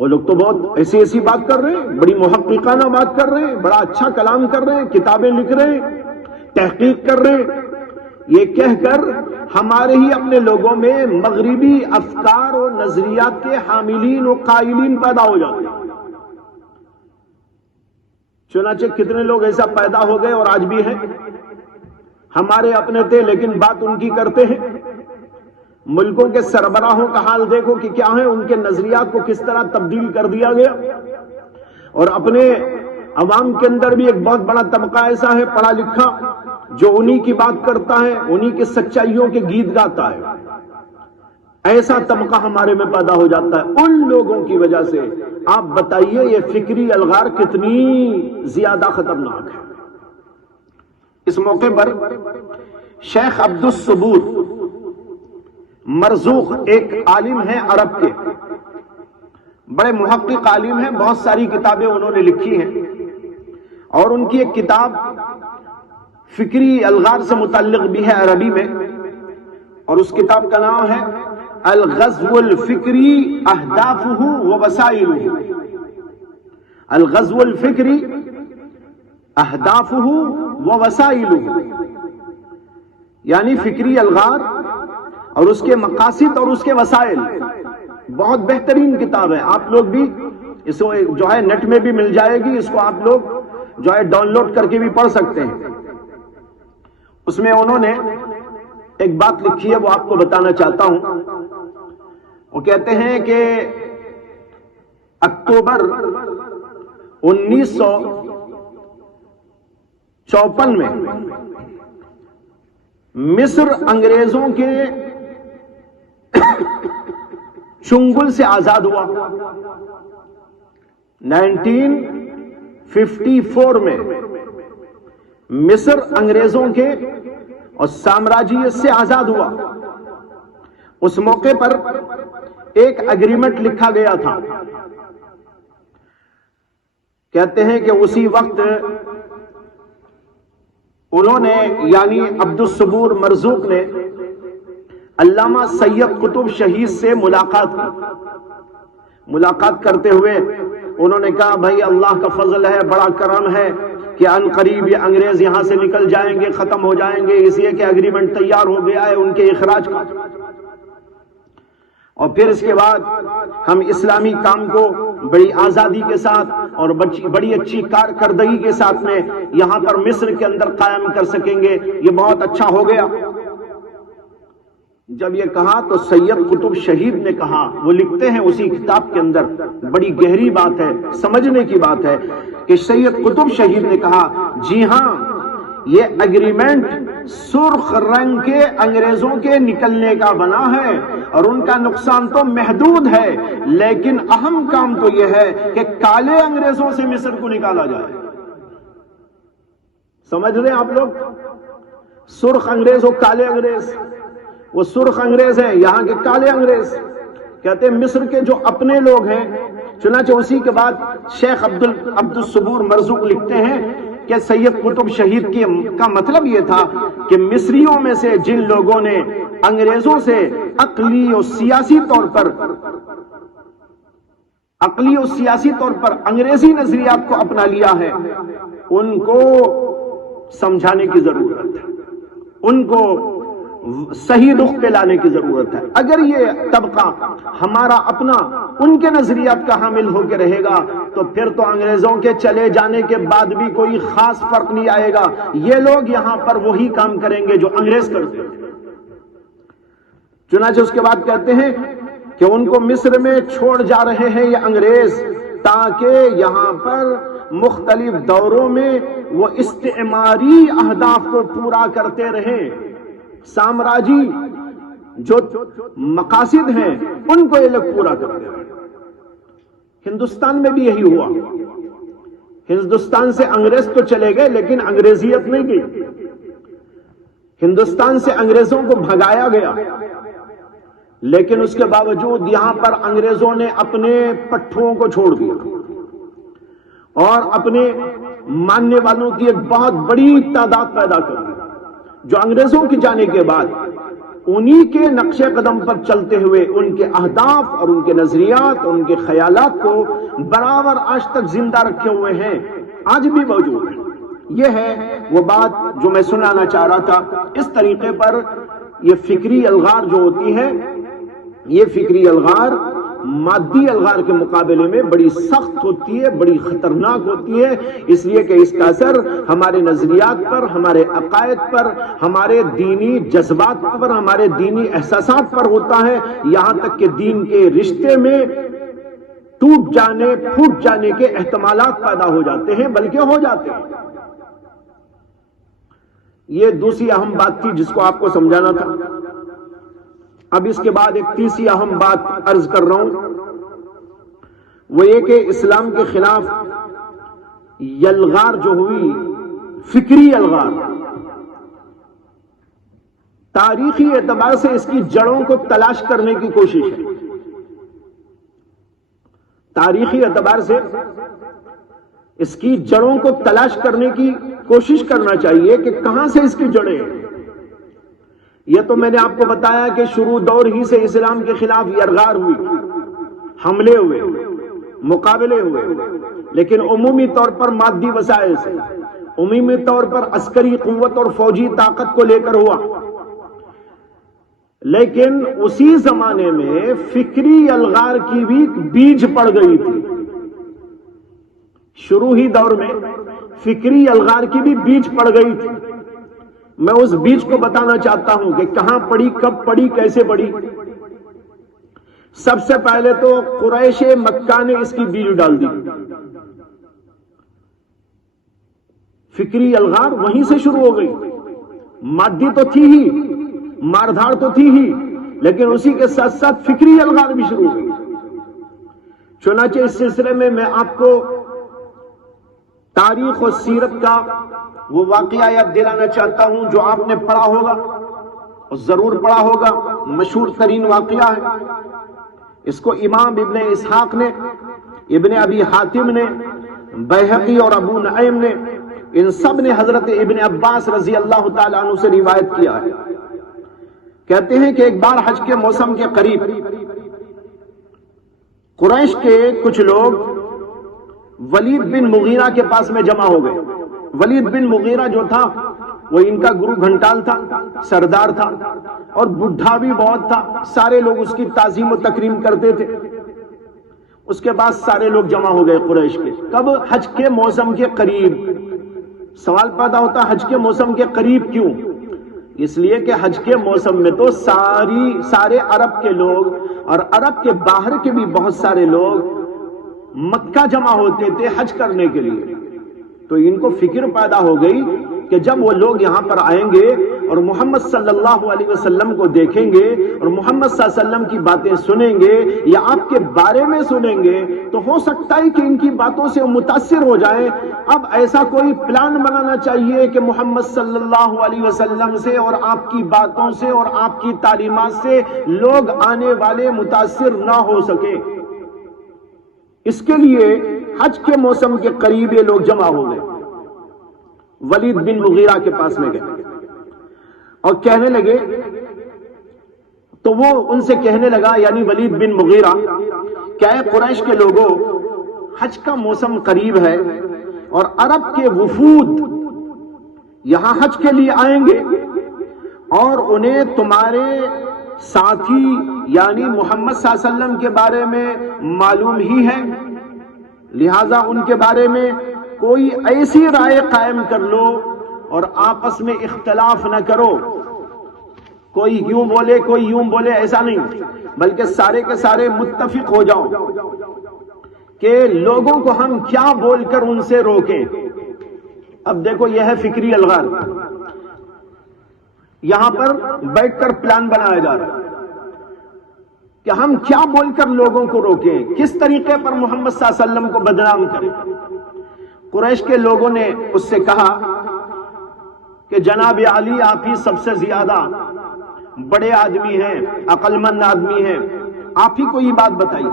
وہ لوگ تو بہت ایسی بات کر رہے ہیں، بڑی محققانہ بات کر رہے ہیں، بڑا اچھا کلام کر رہے ہیں، کتابیں لکھ رہے ہیں، تحقیق کر رہے ہیں. یہ کہہ کر ہمارے ہی اپنے لوگوں میں مغربی افکار اور نظریات کے حاملین و قائلین پیدا ہو جاتے ہیں. چنانچہ کتنے لوگ ایسا پیدا ہو گئے اور آج بھی ہیں، ہمارے اپنے تھے لیکن بات ان کی کرتے ہیں. ملکوں کے سربراہوں کا حال دیکھو کہ کیا ہے، ان کے نظریات کو کس طرح تبدیل کر دیا گیا، اور اپنے عوام کے اندر بھی ایک بہت بڑا طبقہ ایسا ہے پڑھا لکھا جو انہی کی بات کرتا ہے، انہی کی سچائیوں کے گیت گاتا ہے. ایسا طبقہ ہمارے میں پیدا ہو جاتا ہے ان لوگوں کی وجہ سے. آپ بتائیے یہ فکری الغار کتنی زیادہ خطرناک ہے. اس موقع پر شیخ عبد الصبور مرزوق ایک عالم ہیں عرب کے، بڑے محقق عالم ہیں، بہت ساری کتابیں انہوں نے لکھی ہیں، اور ان کی ایک کتاب فکری الغار سے متعلق بھی ہے عربی میں، اور اس کتاب کا نام ہے الغزو الفکری اہدافہ و وسائلہ، الغزو الفکری اہدافہ و وسائلہ، یعنی فکری الغار اور اس کے مقاصد اور اس کے وسائل۔ بہت بہترین کتاب ہے، آپ لوگ بھی اس کو جو ہے نیٹ میں بھی مل جائے گی، اس کو آپ لوگ جو ہے ڈاؤن لوڈ کر کے بھی پڑھ سکتے ہیں۔ اس میں انہوں نے ایک بات لکھی ہے، وہ آپ کو بتانا چاہتا ہوں۔ وہ کہتے ہیں کہ اکتوبر 1954 میں مصر انگریزوں کے چنگل سے آزاد ہوا۔ 1954 میں مصر انگریزوں کے اور سامراجیت سے آزاد ہوا۔ اس موقع پر ایک اگریمنٹ لکھا گیا تھا۔ کہتے ہیں کہ اسی وقت انہوں نے یعنی عبدالصبور مرزوق نے علامہ سید قطب شہید سے ملاقات کی۔ ملاقات کرتے ہوئے انہوں نے کہا بھائی اللہ کا فضل ہے، بڑا کرم ہے کہ ان قریب یہ انگریز یہاں سے نکل جائیں گے، ختم ہو جائیں گے، اس لیے کہ اگریمنٹ تیار ہو گیا ہے ان کے اخراج کا، اور پھر اس کے بعد ہم اسلامی کام کو بڑی آزادی کے ساتھ اور بڑی اچھی کارکردگی کے ساتھ میں یہاں پر مصر کے اندر قائم کر سکیں گے، یہ بہت اچھا ہو گیا۔ جب یہ کہا تو سید قطب شہید نے کہا، وہ لکھتے ہیں اسی کتاب کے اندر، بڑی گہری بات ہے، سمجھنے کی بات ہے، کہ سید قطب شہید نے کہا جی ہاں یہ اگریمنٹ سرخ رنگ کے انگریزوں کے نکلنے کا بنا ہے اور ان کا نقصان تو محدود ہے، لیکن اہم کام تو یہ ہے کہ کالے انگریزوں سے مصر کو نکالا جائے۔ سمجھ رہے ہیں آپ لوگ؟ سرخ انگریز اور کالے انگریز، وہ سرخ انگریز ہے، یہاں کے کالے انگریز۔ کہتے ہیں مصر کے جو اپنے لوگ ہیں، چنانچہ اسی کے بعد شیخ عبدالصبور مرزوق لکھتے ہیں کہ سید قطب شہید کا مطلب یہ تھا کہ مصریوں میں سے جن لوگوں نے انگریزوں سے عقلی اور سیاسی طور پر انگریزی نظریات کو اپنا لیا ہے، ان کو سمجھانے کی ضرورت ہے، ان کو صحیح رخ پہ لانے کی ضرورت ہے۔ اگر یہ طبقہ ہمارا اپنا ان کے نظریات کا حامل ہو کے رہے گا تو پھر تو انگریزوں کے چلے جانے کے بعد بھی کوئی خاص فرق نہیں آئے گا، یہ لوگ یہاں پر وہی کام کریں گے جو انگریز کرتے ہیں۔ چنانچہ اس کے بعد کہتے ہیں کہ ان کو مصر میں چھوڑ جا رہے ہیں یہ انگریز تاکہ یہاں پر مختلف دوروں میں وہ استعماری اہداف کو پورا کرتے رہیں، سامراجی جو مقاصد ہیں ان کو یہ لوگ پورا کرتے ہیں۔ ہندوستان میں بھی یہی ہوا، ہندوستان سے انگریز تو چلے گئے لیکن انگریزیت نہیں گئی، ہندوستان سے انگریزوں کو بھگایا گیا، لیکن اس کے باوجود یہاں پر انگریزوں نے اپنے پٹھوں کو چھوڑ دیا اور اپنے ماننے والوں کی ایک بہت بڑی تعداد پیدا کر دی، جو انگریزوں کی جانے کے بعد انہی کے نقش قدم پر چلتے ہوئے ان کے اہداف اور ان کے نظریات اور ان کے خیالات کو برابر آج تک زندہ رکھے ہوئے ہیں، آج بھی موجود ہیں۔ یہ ہے وہ بات جو میں سنانا چاہ رہا تھا۔ اس طریقے پر یہ فکری الغار جو ہوتی ہے، یہ فکری الغار مادی الغار کے مقابلے میں بڑی سخت ہوتی ہے، بڑی خطرناک ہوتی ہے، اس لیے کہ اس کا اثر ہمارے نظریات پر، ہمارے عقائد پر، ہمارے دینی جذبات پر، ہمارے دینی احساسات پر ہوتا ہے، یہاں تک کہ دین کے رشتے میں ٹوٹ جانے پھوٹ جانے کے احتمالات پیدا ہو جاتے ہیں، بلکہ ہو جاتے ہیں۔ یہ دوسری اہم بات تھی جس کو آپ کو سمجھانا تھا۔ اب اس کے بعد ایک تیسری اہم بات عرض کر رہا ہوں، وہ یہ کہ اسلام کے خلاف یلغار جو ہوئی، فکری الغار، تاریخی اعتبار سے اس کی جڑوں کو تلاش کرنے کی کوشش ہے۔ تاریخی اعتبار سے اس کی جڑوں کو تلاش کرنے کی کوشش کرنا چاہیے کہ کہاں سے اس کی جڑیں ہیں۔ یہ تو میں نے آپ کو بتایا کہ شروع دور ہی سے اسلام کے خلاف یرغار ہوئی، حملے ہوئے، مقابلے ہوئے، لیکن عمومی طور پر مادی وسائل سے، عمومی طور پر عسکری قوت اور فوجی طاقت کو لے کر ہوا۔ لیکن اسی زمانے میں فکری الغار کی بھی بیج پڑ گئی تھی، شروع ہی دور میں فکری الغار کی بھی بیج پڑ گئی تھی۔ میں اس بیج کو بتانا چاہتا ہوں کہ کہاں پڑی، کب پڑی، کیسے پڑی۔ سب سے پہلے تو قریش مکہ نے اس کی بیج ڈال دی۔ فکری الغار وہیں سے شروع ہو گئی، مادی تو تھی ہی، ماردھاڑ تو تھی ہی، لیکن اسی کے ساتھ ساتھ فکری الغار بھی شروع ہو گئی۔ چنانچہ اس سلسلے میں آپ کو تاریخ و سیرت کا وہ واقعہ یاد دلانا چاہتا ہوں جو آپ نے پڑھا ہوگا اور ضرور پڑھا ہوگا، مشہور ترین واقعہ ہے۔ اس کو امام ابن اسحاق نے، ابن ابی حاتم نے، بیہقی اور ابو نعیم نے، ان سب نے حضرت ابن عباس رضی اللہ تعالیٰ عنہ سے روایت کیا ہے۔ کہتے ہیں کہ ایک بار حج کے موسم کے قریب قریش کے کچھ لوگ ولید بن مغیرہ کے پاس میں جمع ہو گئے۔ ولید بن مغیرہ جو تھا وہ ان کا گرو گھنٹال تھا، سردار تھا اور بڈھا بھی بہت تھا، سارے لوگ اس کی تعظیم و تکریم کرتے تھے۔ اس کے بعد سارے لوگ جمع ہو گئے قریش کے، کب؟ حج کے موسم کے قریب۔ سوال پیدا ہوتا حج کے موسم کے قریب کیوں؟ اس لیے کہ حج کے موسم میں تو سارے عرب کے لوگ اور عرب کے باہر کے بھی بہت سارے لوگ مکہ جمع ہوتے تھے حج کرنے کے لیے۔ تو ان کو فکر پیدا ہو گئی کہ جب وہ لوگ یہاں پر آئیں گے اور محمد صلی اللہ علیہ وسلم کو دیکھیں گے اور محمد صلی اللہ علیہ وسلم کی باتیں سنیں گے یا آپ کے بارے میں سنیں گے تو ہو سکتا ہے کہ ان کی باتوں سے متاثر ہو جائیں۔ اب ایسا کوئی پلان بنانا چاہیے کہ محمد صلی اللہ علیہ وسلم سے اور آپ کی باتوں سے اور آپ کی تعلیمات سے لوگ آنے والے متاثر نہ ہو سکیں۔ اس کے لیے حج کے موسم کے قریب یہ لوگ جمع ہو گئے، ولید بن مغیرہ کے پاس میں گئے اور کہنے لگے، تو وہ ان سے کہنے لگا، یعنی ولید بن مغیرہ، کیا ہے قریش کے لوگوں، حج کا موسم قریب ہے اور عرب کے وفود یہاں حج کے لیے آئیں گے اور انہیں تمہارے ساتھی یعنی محمد صلی اللہ علیہ وسلم کے بارے میں معلوم ہی ہے، لہذا ان کے بارے میں کوئی ایسی رائے قائم کر لو اور آپس میں اختلاف نہ کرو، کوئی یوں بولے کوئی یوں بولے، ایسا نہیں، بلکہ سارے کے سارے متفق ہو جاؤ کہ لوگوں کو ہم کیا بول کر ان سے روکیں۔ اب دیکھو یہ ہے فکری الغار، یہاں پر بیٹھ کر پلان بنایا جا رہا ہے کہ ہم کیا بول کر لوگوں کو روکیں، کس طریقے پر محمد صلی اللہ علیہ وسلم کو بدنام کریں۔ قریش کے لوگوں نے اس سے کہا کہ جناب علی آپ ہی سب سے زیادہ بڑے آدمی ہیں، عقل مند آدمی ہیں، آپ ہی کو یہ بات بتائیے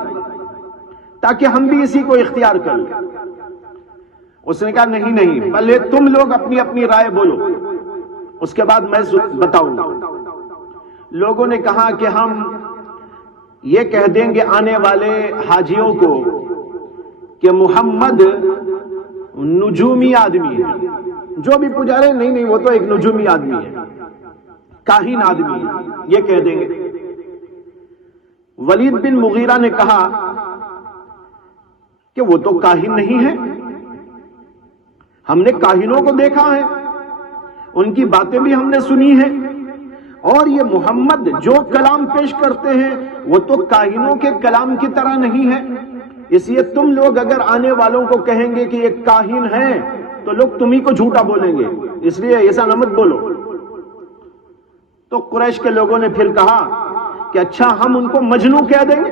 تاکہ ہم بھی اسی کو اختیار کر لیں۔ اس نے کہا نہیں، پہلے تم لوگ اپنی اپنی رائے بولو، اس کے بعد میں بتاؤں گا۔ لوگوں نے کہا کہ ہم یہ کہہ دیں گے آنے والے حاجیوں کو کہ محمد نجومی آدمی ہے، جو بھی پجارے نہیں وہ تو ایک نجومی آدمی ہے، کاہن آدمی ہے، یہ کہہ دیں گے۔ ولید بن مغیرہ نے کہا کہ وہ تو کاہن نہیں ہے، ہم نے کاہنوں کو دیکھا ہے، ان کی باتیں بھی ہم نے سنی ہیں، اور یہ محمد جو کلام پیش کرتے ہیں وہ تو کاہنوں کے کلام کی طرح نہیں ہے، اس لیے تم لوگ اگر آنے والوں کو کہیں گے کہ یہ کاہن ہیں تو لوگ تمہیں کو جھوٹا بولیں گے، اس لیے ایسا نہ مت بولو۔ تو قریش کے لوگوں نے پھر کہا کہ اچھا ہم ان کو مجنو کہہ دیں گے،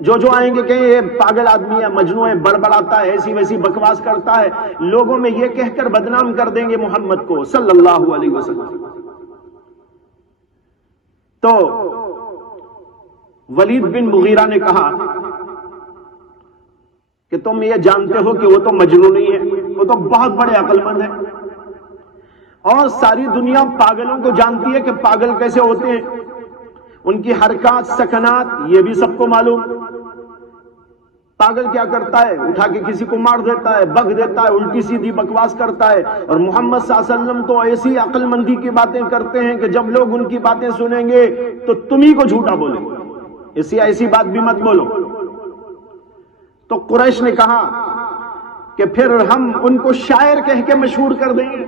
جو آئیں گے کہیں یہ پاگل آدمی ہے، مجنو ہے، بڑبڑاتا ہے، ایسی ویسی بکواس کرتا ہے، لوگوں میں یہ کہہ کر بدنام کر دیں گے محمد کو صلی اللہ علیہ وسلم۔ تو ولید بن مغیرہ نے کہا کہ تم یہ جانتے ہو کہ وہ تو مجنون نہیں ہے، وہ تو بہت بڑے عقل مند ہے، اور ساری دنیا پاگلوں کو جانتی ہے کہ پاگل کیسے ہوتے ہیں، ان کی حرکات سکنات یہ بھی سب کو معلوم۔ پاگل کیا کرتا ہے؟ اٹھا کے کسی کو مار دیتا ہے، بگ دیتا ہے، الٹی سیدھی بکواس کرتا ہے۔ اور محمد صلی اللہ علیہ وسلم تو ایسی عقل مندی کی باتیں کرتے ہیں کہ جب لوگ ان کی باتیں سنیں گے تو تم ہی کو جھوٹا بولیں گے، ایسی بات بھی مت بولو۔ تو قریش نے کہا کہ پھر ہم ان کو شاعر کہہ کے مشہور کر دیں گے۔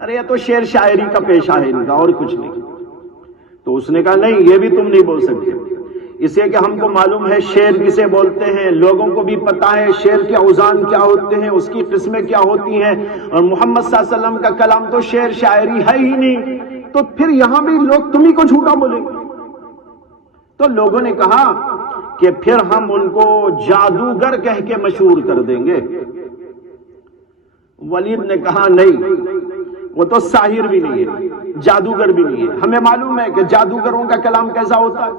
ارے یہ تو شعر شاعری کا پیشہ ہے ان کا، اور کچھ نہیں۔ تو اس نے کہا نہیں، یہ بھی تم نہیں بول سکتے، اس لیے کہ ہم کو معلوم ہے شعر کسے بولتے ہیں، لوگوں کو بھی پتا ہے شعر کے اوزان کیا ہوتے ہیں، اس کی قسمیں کیا ہوتی ہیں، اور محمد صلی اللہ علیہ وسلم کا کلام تو شعر شاعری ہے ہی نہیں، تو پھر یہاں بھی لوگ تمہیں کو جھوٹا بولیں گے۔ تو لوگوں نے کہا کہ پھر ہم ان کو جادوگر کہہ کے مشہور کر دیں گے۔ ولید نے کہا نہیں، وہ تو ساحر بھی نہیں ہے، جادوگر بھی نہیں ہے، ہمیں معلوم ہے کہ جادوگروں کا کلام کیسا ہوتا ہے،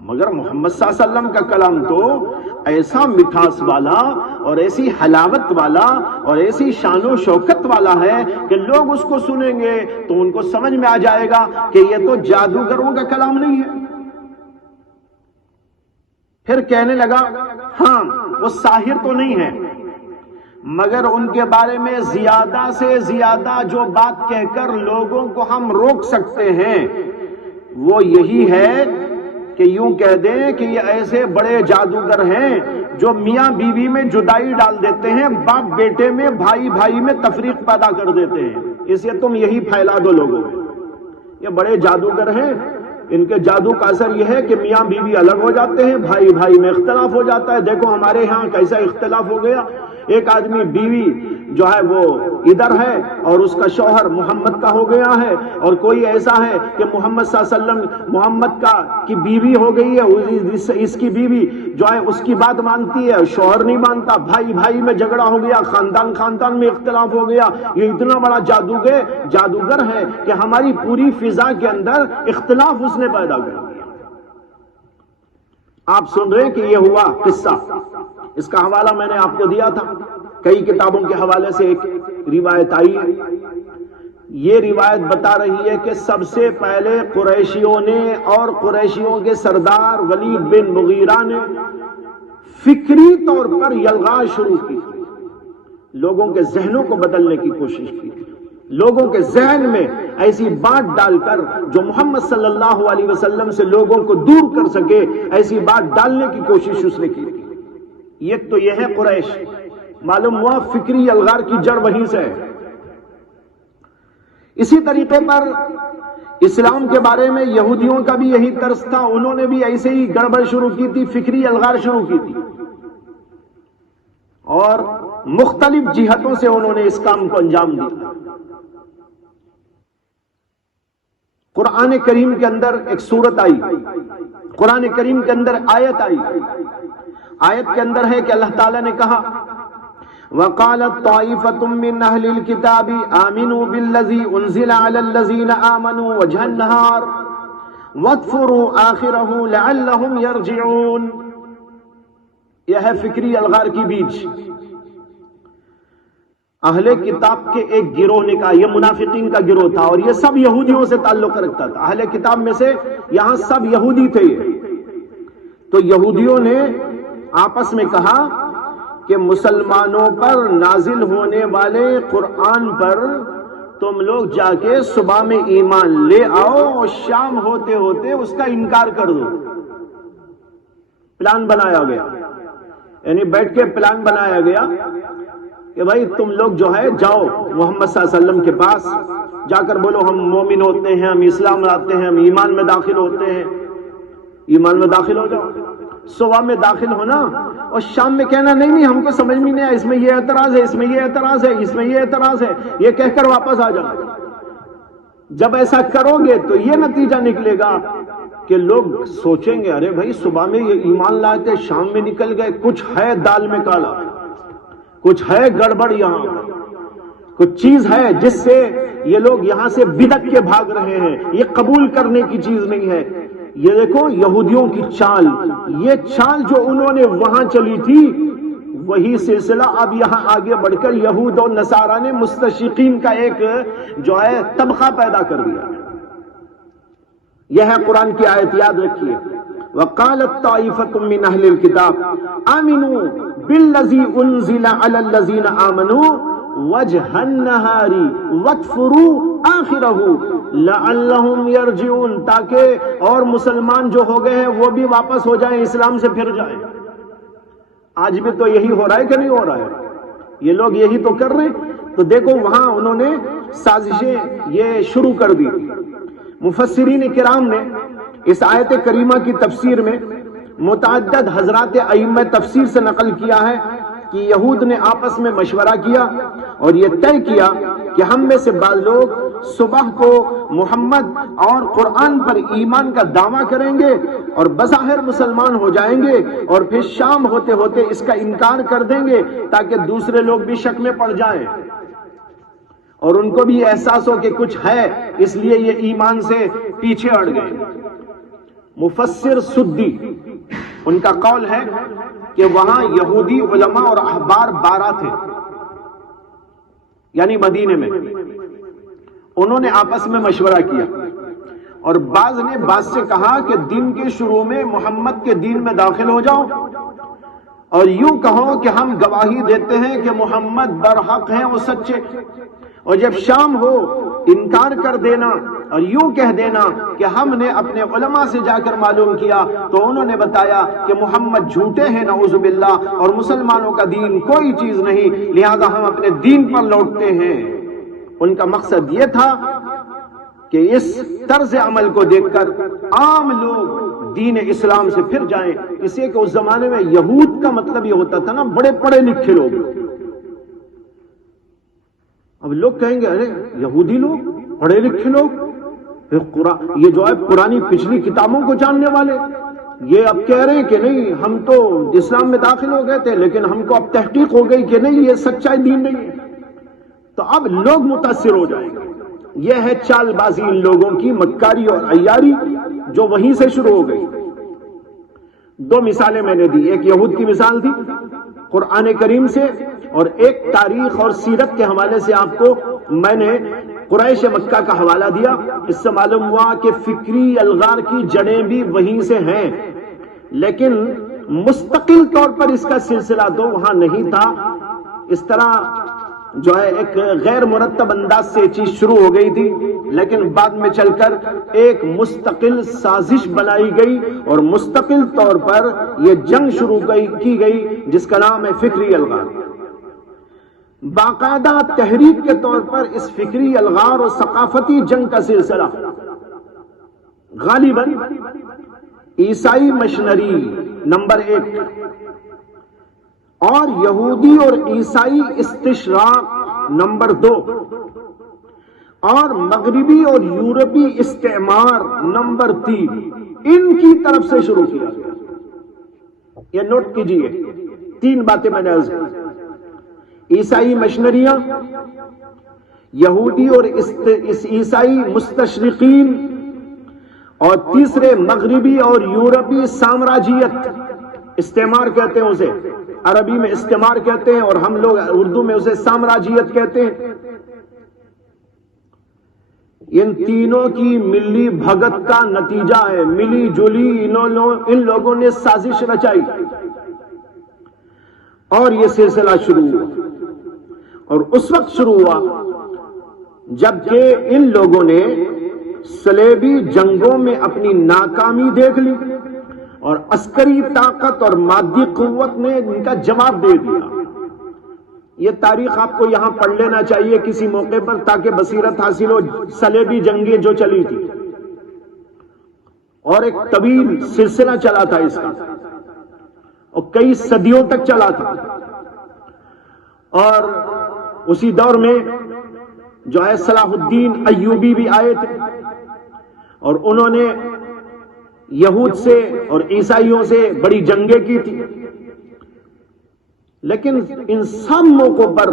مگر محمد صلی اللہ علیہ وسلم کا کلام تو ایسا مٹھاس والا اور ایسی حلاوت والا اور ایسی شان و شوکت والا ہے کہ لوگ اس کو سنیں گے تو ان کو سمجھ میں آ جائے گا کہ یہ تو جادوگروں کا کلام نہیں ہے۔ پھر کہنے لگا ہاں وہ ساحر تو نہیں ہے، مگر ان کے بارے میں زیادہ سے زیادہ جو بات کہہ کر لوگوں کو ہم روک سکتے ہیں وہ یہی ہے کہ یوں کہہ دیں کہ یہ ایسے بڑے جادوگر ہیں جو میاں بیوی میں جدائی ڈال دیتے ہیں، باپ بیٹے میں، بھائی بھائی میں تفریق پیدا کر دیتے ہیں، اس لیے تم یہی پھیلا دو لوگوں میں۔ یہ بڑے جادوگر ہیں، ان کے جادو کا اثر یہ ہے کہ میاں بیوی الگ ہو جاتے ہیں، بھائی بھائی میں اختلاف ہو جاتا ہے۔ دیکھو ہمارے ہاں کیسا اختلاف ہو گیا، ایک آدمی بیوی جو ہے وہ ادھر ہے اور اس کا شوہر محمد کا ہو گیا ہے، اور کوئی ایسا ہے کہ محمد صلی اللہ علیہ وسلم محمد کی بیوی ہو گئی ہے، اس کی بیوی جو ہے اس کی بات مانتی ہے، شوہر نہیں مانتا، بھائی بھائی میں جھگڑا ہو گیا، خاندان میں اختلاف ہو گیا۔ یہ اتنا بڑا جادوگر ہے کہ ہماری پوری فضا کے اندر اختلاف اس نے پیدا کر دیا۔ آپ سن رہے کہ یہ ہوا قصہ، اس کا حوالہ میں نے آپ کو دیا تھا، کئی کتابوں کے حوالے سے ایک روایت آئی ہے۔ یہ روایت بتا رہی ہے کہ سب سے پہلے قریشیوں نے اور قریشیوں کے سردار ولید بن مغیرہ نے فکری طور پر یلغار شروع کی، لوگوں کے ذہنوں کو بدلنے کی کوشش کی، لوگوں کے ذہن میں ایسی بات ڈال کر جو محمد صلی اللہ علیہ وسلم سے لوگوں کو دور کر سکے، ایسی بات ڈالنے کی کوشش اس نے کی۔ ایک تو یہ ہے قریش، معلوم ہوا فکری الغار کی جڑ وہیں سے ہے۔ اسی طریقے پر اسلام کے بارے میں یہودیوں کا بھی یہی طرز تھا، انہوں نے بھی ایسے ہی گڑبڑ شروع کی تھی، فکری الغار شروع کی تھی، اور مختلف جہتوں سے انہوں نے اس کام کو انجام دیا۔ قرآن کریم کے اندر ایک سورت آئی، قرآن کریم کے اندر آیت آئی، آیت کے اندر ہے کہ اللہ تعالیٰ نے کہا وَقَالَتْ طَائِفَةٌ مِّنْ أَهْلِ الْكِتَابِ آمِنُوا بِالَّذِي أُنزِلَ عَلَى الَّذِينَ آمَنُوا وَجْهَ النَّهَارِ وَاكْفُرُوا آخِرَهُ لَعَلَّهُمْ يَرْجِعُونَ۔ یہ ہے فکری الغار کی بیج۔ اہل کتاب کے ایک گروہ نے کہا، یہ منافقین کا گروہ تھا اور یہ سب یہودیوں سے تعلق رکھتا تھا، اہل کتاب میں سے یہاں سب یہودی تھے۔ تو یہودیوں نے آپس میں کہا کہ مسلمانوں پر نازل ہونے والے قرآن پر تم لوگ جا کے صبح میں ایمان لے آؤ اور شام ہوتے ہوتے اس کا انکار کر دو۔ پلان بنایا گیا، یعنی بیٹھ کے پلان بنایا گیا کہ بھائی تم لوگ جو ہے جاؤ محمد صلی اللہ علیہ وسلم کے پاس جا کر بولو ہم مومن ہوتے ہیں، ہم اسلام لاتے ہیں، ہم ایمان میں داخل ہوتے ہیں، ایمان میں داخل ہو جاؤ۔ صبح میں داخل ہونا اور شام میں کہنا نہیں ہم کو سمجھ میں نہیں آیا، اس میں یہ اعتراض ہے، اس میں یہ اعتراض ہے، اس میں یہ اعتراض ہے، یہ کہہ کر واپس آ جاؤ۔ جب ایسا کرو گے تو یہ نتیجہ نکلے گا کہ لوگ سوچیں گے ارے بھائی صبح میں یہ ایمان لائے تھے، شام میں نکل گئے، کچھ ہے دال میں کالا، کچھ ہے گڑبڑ، یہاں کچھ چیز ہے جس سے یہ لوگ یہاں سے بدعت کے بھاگ رہے ہیں، یہ قبول کرنے کی چیز نہیں ہے۔ یہ دیکھو یہودیوں کی چال، یہ چال جو انہوں نے وہاں چلی تھی وہی سلسلہ اب یہاں آگے بڑھ کر یہود اور نصارہ نے مستشرقین کا ایک جو ہے طبقہ پیدا کر دیا. یہ ہے قرآن کی آیت، یاد رکھیے. وقالت طائفة من اہل الكتاب آمنوا بالذی انزل علی الذین آمنوا وجہ النہار واکفروا آخرہ لعلہم یرجعون، تاکہ اور مسلمان جو ہو گئے ہیں وہ بھی واپس ہو جائیں، اسلام سے پھر جائیں. آج بھی تو یہی ہو رہا ہے کہ نہیں ہو رہا ہے؟ یہ لوگ یہی تو کر رہے ہیں. تو دیکھو وہاں انہوں نے سازشیں یہ شروع کر دی. مفسرین کرام نے اس آیت کریمہ کی تفسیر میں متعدد حضرات ائمہ تفسیر سے نقل کیا ہے کہ یہود نے آپس میں مشورہ کیا اور یہ طے کیا کہ ہم میں سے بعض لوگ صبح کو محمد اور قرآن پر ایمان کا دعویٰ کریں گے اور بظاہر مسلمان ہو جائیں گے، اور پھر شام ہوتے ہوتے اس کا انکار کر دیں گے تاکہ دوسرے لوگ بھی شک میں پڑ جائیں اور ان کو بھی احساس ہو کہ کچھ ہے، اس لیے یہ ایمان سے پیچھے ہٹ گئے. مفسر سدی ان کا قول ہے کہ وہاں یہودی علماء اور احبار 12 تھے، یعنی مدینے میں. انہوں نے آپس میں مشورہ کیا اور بعض نے بعض سے کہا کہ دن کے شروع میں محمد کے دین میں داخل ہو جاؤ اور یوں کہو کہ ہم گواہی دیتے ہیں کہ محمد برحق ہیں وہ سچے، اور جب شام ہو انکار کر دینا اور یوں کہہ دینا کہ ہم نے اپنے علماء سے جا کر معلوم کیا تو انہوں نے بتایا کہ محمد جھوٹے ہیں نعوذ باللہ، اور مسلمانوں کا دین کوئی چیز نہیں، لہذا ہم اپنے دین پر لوٹتے ہیں. ان کا مقصد یہ تھا کہ اس طرز عمل کو دیکھ کر عام لوگ دین اسلام سے پھر جائیں. اس لیے کہ اس زمانے میں یہود کا مطلب یہ ہوتا تھا نا بڑے پڑھے لکھے لوگ. اب لوگ کہیں گے ارے یہودی لوگ، پڑھے لکھے لوگ، یہ جو ہے پرانی پچھلی کتابوں کو جاننے والے، یہ اب کہہ رہے ہیں کہ نہیں ہم تو اسلام میں داخل ہو گئے تھے لیکن ہم کو اب تحقیق ہو گئی کہ نہیں یہ سچا دین نہیں ہے. تو اب لوگ متاثر ہو جائیں گے. یہ ہے چال بازی ان لوگوں کی، مکاری اور عیاری جو وہیں سے شروع ہو گئی. 2 مثالیں میں نے دی، ایک یہود کی مثال تھی قرآن کریم سے، اور ایک تاریخ اور سیرت کے حوالے سے آپ کو میں نے قریش مکہ کا حوالہ دیا. اس سے معلوم ہوا کہ فکری الغار کی جڑیں بھی وہیں سے ہیں، لیکن مستقل طور پر اس کا سلسلہ تو وہاں نہیں تھا. اس طرح جو ہے ایک غیر مرتب انداز سے چیز شروع ہو گئی تھی، لیکن بعد میں چل کر ایک مستقل سازش بنائی گئی اور مستقل طور پر یہ جنگ شروع کی گئی جس کا نام ہے فکری الغار. باقاعدہ تحریک کے طور پر اس فکری الغار اور ثقافتی جنگ کا سلسلہ غالباً عیسائی مشنری نمبر 1 اور یہودی اور عیسائی استشراق نمبر 2 اور مغربی اور یورپی استعمار نمبر 3 ان کی طرف سے شروع کیا گیا. یہ نوٹ کیجئے 3 باتیں میں نے عرض کی: عیسائی مشنریاں، یہودی اور عیسائی مستشرقین، اور تیسرے مغربی اور یورپی سامراجیت. استعمار کہتے ہیں اسے، عربی میں استعمار کہتے ہیں اور ہم لوگ اردو میں اسے سامراجیت کہتے ہیں. ان تینوں کی ملی بھگت کا نتیجہ ہے، ملی جلی ان لوگوں نے سازش رچائی اور یہ سلسلہ شروع ہوا. اور اس وقت شروع ہوا جبکہ ان لوگوں نے صلیبی جنگوں میں اپنی ناکامی دیکھ لی اور عسکری طاقت اور مادی قوت نے ان کا جواب دے دیا. یہ تاریخ آپ کو یہاں پڑھ لینا چاہیے کسی موقع پر تاکہ بصیرت حاصل ہو. صلیبی جنگیں جو چلی تھی اور ایک طویل سلسلہ چلا تھا اس کا اور کئی صدیوں تک چلا تھا، اور اسی دور میں جو ہے صلاح الدین ایوبی بھی آئے تھے اور انہوں نے یہود سے اور عیسائیوں سے بڑی جنگیں کی تھی. لیکن ان سب موقعوں پر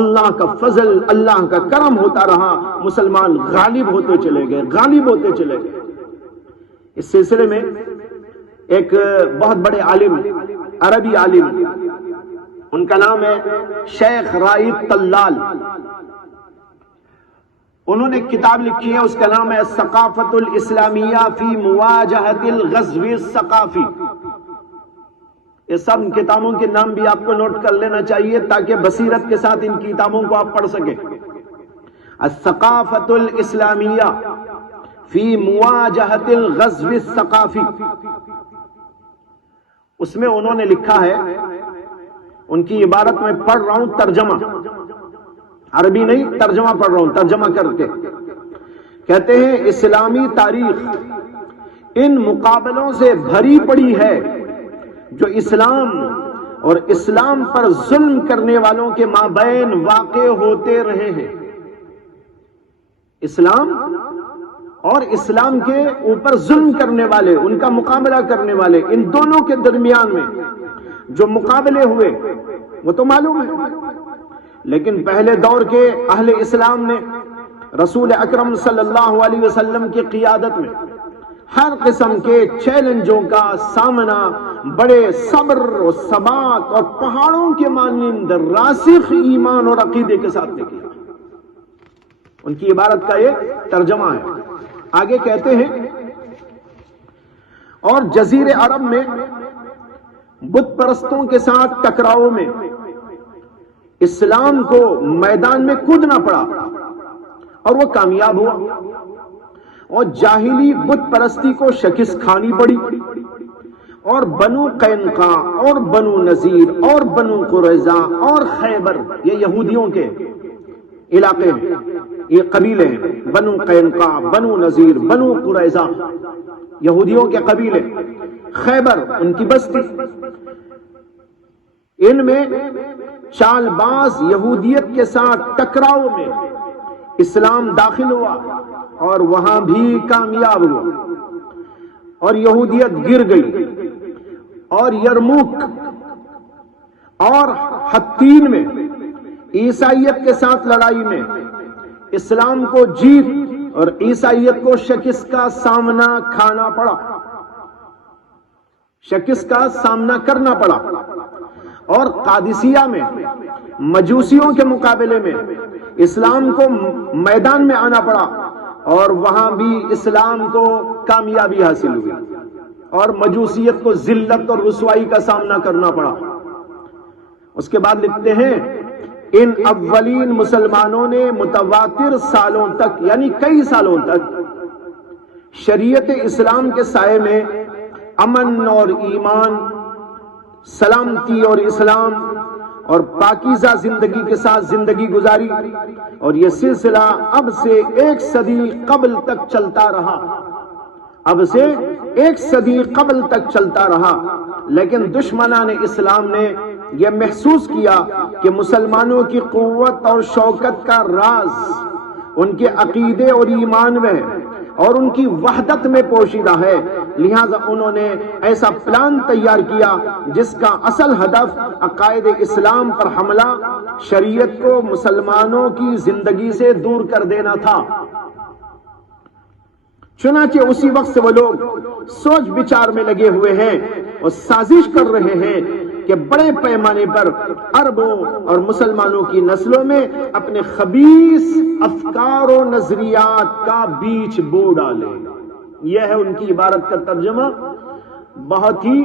اللہ کا فضل، اللہ کا کرم ہوتا رہا، مسلمان غالب ہوتے چلے گئے. اس سلسلے میں ایک بہت بڑے عالم، عربی عالم ان کا نام ہے شیخ رائد طلال. انہوں نے کتاب لکھی ہے، اس کا نام ہے ثقافت الاسلامیہ فی مواجہۃ الغزو الثقافی. یہ سب کتابوں کے نام بھی آپ کو نوٹ کر لینا چاہیے تاکہ بصیرت کے ساتھ ان کتابوں کو آپ پڑھ سکیں. الثقافت الاسلامیہ فی مواجہۃ الغزو الثقافی. اس میں انہوں نے لکھا ہے، ان کی عبارت میں پڑھ رہا ہوں، ترجمہ عربی نہیں، ترجمہ پڑھ رہا ہوں، ترجمہ کر کے. کہتے ہیں اسلامی تاریخ ان مقابلوں سے بھری پڑی ہے جو اسلام اور اسلام پر ظلم کرنے والوں کے مابین واقع ہوتے رہے ہیں. اسلام اور اسلام کے اوپر ظلم کرنے والے، ان کا مقابلہ کرنے والے، ان دونوں کے درمیان میں جو مقابلے ہوئے وہ تو معلوم ہے. لیکن پہلے دور کے اہل اسلام نے رسول اکرم صلی اللہ علیہ وسلم کی قیادت میں ہر قسم کے چیلنجوں کا سامنا بڑے صبر و ثبات اور پہاڑوں کے مانند راسخ ایمان اور عقیدے کے ساتھ نے کیا. ان کی عبارت کا یہ ترجمہ ہے. آگے کہتے ہیں، اور جزیرے عرب میں بت پرستوں کے ساتھ ٹکراؤ میں اسلام کو میدان میں کودنا پڑا اور وہ کامیاب ہوا، اور جاہلی بت پرستی کو شکست کھانی پڑی، اور بنو قینقاع اور بنو نذیر اور بنو قریظہ اور خیبر، یہ یہودیوں کے علاقے ہیں، یہ قبیلے ہیں. بنو قینقاع، بنو نذیر، بنو قریظہ یہودیوں کے قبیلے، خیبر ان کی بستی. ان میں چال باز یہودیت کے ساتھ ٹکراؤ میں اسلام داخل ہوا اور وہاں بھی کامیاب ہوا، اور یہودیت گر گئی. اور یرموک اور حطین میں عیسائیت کے ساتھ لڑائی میں اسلام کو جیت اور عیسائیت کو شکست کا سامنا کھانا پڑا، شکست کا سامنا کرنا پڑا. اور قادسیہ میں مجوسیوں کے مقابلے میں اسلام کو میدان میں آنا پڑا اور وہاں بھی اسلام کو کامیابی حاصل ہوئی اور مجوسیت کو ذلت اور رسوائی کا سامنا کرنا پڑا. اس کے بعد لکھتے ہیں، ان اولین مسلمانوں نے متواتر سالوں تک، یعنی کئی سالوں تک، شریعت اسلام کے سائے میں امن اور ایمان، سلامتی اور اسلام اور پاکیزہ زندگی کے ساتھ زندگی گزاری. اور یہ سلسلہ اب سے 1 صدی قبل تک چلتا رہا، اب سے 1 صدی قبل تک چلتا رہا. لیکن دشمنان اسلام نے یہ محسوس کیا کہ مسلمانوں کی قوت اور شوکت کا راز ان کے عقیدے اور ایمان میں ہے اور ان کی وحدت میں پوشیدہ ہے. لہذا انہوں نے ایسا پلان تیار کیا جس کا اصل ہدف عقائد اسلام پر حملہ، شریعت کو مسلمانوں کی زندگی سے دور کر دینا تھا. چنانچہ اسی وقت سے وہ لوگ سوچ بچار میں لگے ہوئے ہیں اور سازش کر رہے ہیں کہ بڑے پیمانے پر عربوں اور مسلمانوں کی نسلوں میں اپنے خبیث افکار و نظریات کا بیج بو ڈالے. یہ ہے ان کی عبارت کا ترجمہ. بہت ہی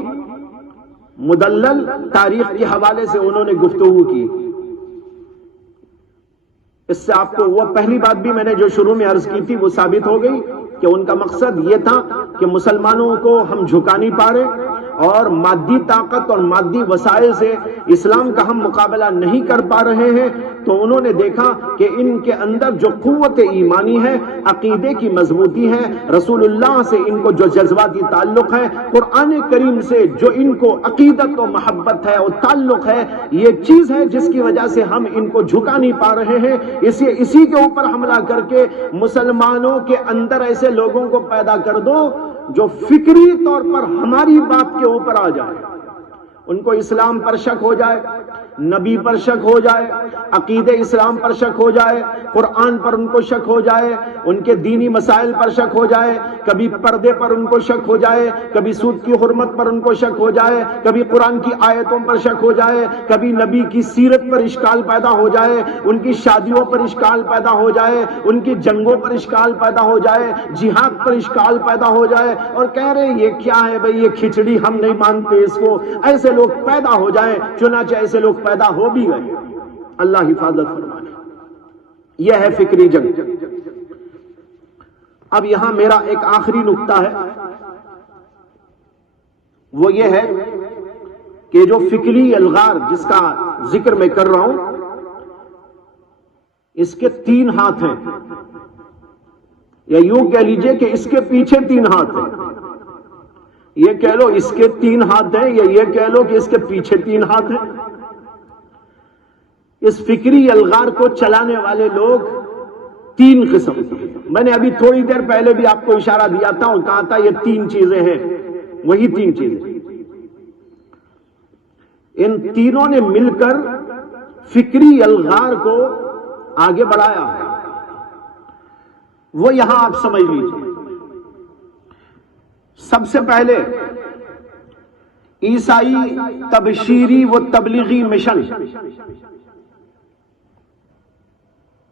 مدلل تاریخ کے حوالے سے انہوں نے گفتگو کی. اس سے آپ کو وہ پہلی بات بھی میں نے جو شروع میں عرض کی تھی وہ ثابت ہو گئی کہ ان کا مقصد یہ تھا کہ مسلمانوں کو ہم جھکا نہیں پا رہے اور مادی طاقت اور مادی وسائل سے اسلام کا ہم مقابلہ نہیں کر پا رہے ہیں. تو انہوں نے دیکھا کہ ان کے اندر جو قوت ایمانی ہے، عقیدے کی مضبوطی ہے، رسول اللہ سے ان کو جو جذباتی تعلق ہے، قرآن کریم سے جو ان کو عقیدت و محبت ہے اور تعلق ہے، یہ چیز ہے جس کی وجہ سے ہم ان کو جھکا نہیں پا رہے ہیں. اسی کے اوپر حملہ کر کے مسلمانوں کے اندر ایسے لوگوں کو پیدا کر دو جو فکری طور پر ہماری بات کے اوپر آ جائے ان کو اسلام پر شک ہو جائے، نبی پر شک ہو جائے، عقید اسلام پر شک ہو جائے، قرآن پر ان کو شک ہو جائے، ان کے دینی مسائل پر شک ہو جائے، کبھی پردے پر ان کو شک ہو جائے، کبھی سود کی حرمت پر ان کو شک ہو جائے، کبھی قرآن کی آیتوں پر شک ہو جائے، کبھی نبی کی سیرت پر اشکال پیدا ہو جائے، ان کی شادیوں پر اشکال پیدا ہو جائے، ان کی جنگوں پر اشکال پیدا ہو جائے، جہاد پر اشکال پیدا ہو جائے، اور کہہ رہے یہ کیا ہے بھئی، یہ کھچڑی ہم نہیں مانتے اس کو، ایسے لوگ پیدا ہو جائیں۔ چنانچہ ایسے لوگ پیدا ہو بھی گئے، اللہ حفاظت فرمائے۔ یہ ہے فکری جنگ۔ اب یہاں میرا ایک آخری نقطہ ہے، وہ یہ ہے کہ جو فکری الغار جس کا ذکر میں کر رہا ہوں، اس کے 3 ہاتھ ہیں، یا یوں کہہ لیجئے کہ اس کے پیچھے 3 ہاتھ ہیں۔ یہ کہہ لو اس کے 3 ہاتھ ہیں، یا یہ کہہ لو کہ اس کے پیچھے 3 ہاتھ ہیں۔ اس فکری الغار کو چلانے والے لوگ 3 قسم کے ہیں۔ میں نے ابھی تھوڑی دیر پہلے بھی آپ کو اشارہ دیا تھا اور کہا تھا یہ 3 چیزیں ہیں، وہی 3 چیزیں۔ ان تینوں نے مل کر فکری الغار کو آگے بڑھایا ہے، وہ یہاں آپ سمجھ لیجیے۔ سب سے پہلے عیسائی تبشیری و تبلیغی مشن،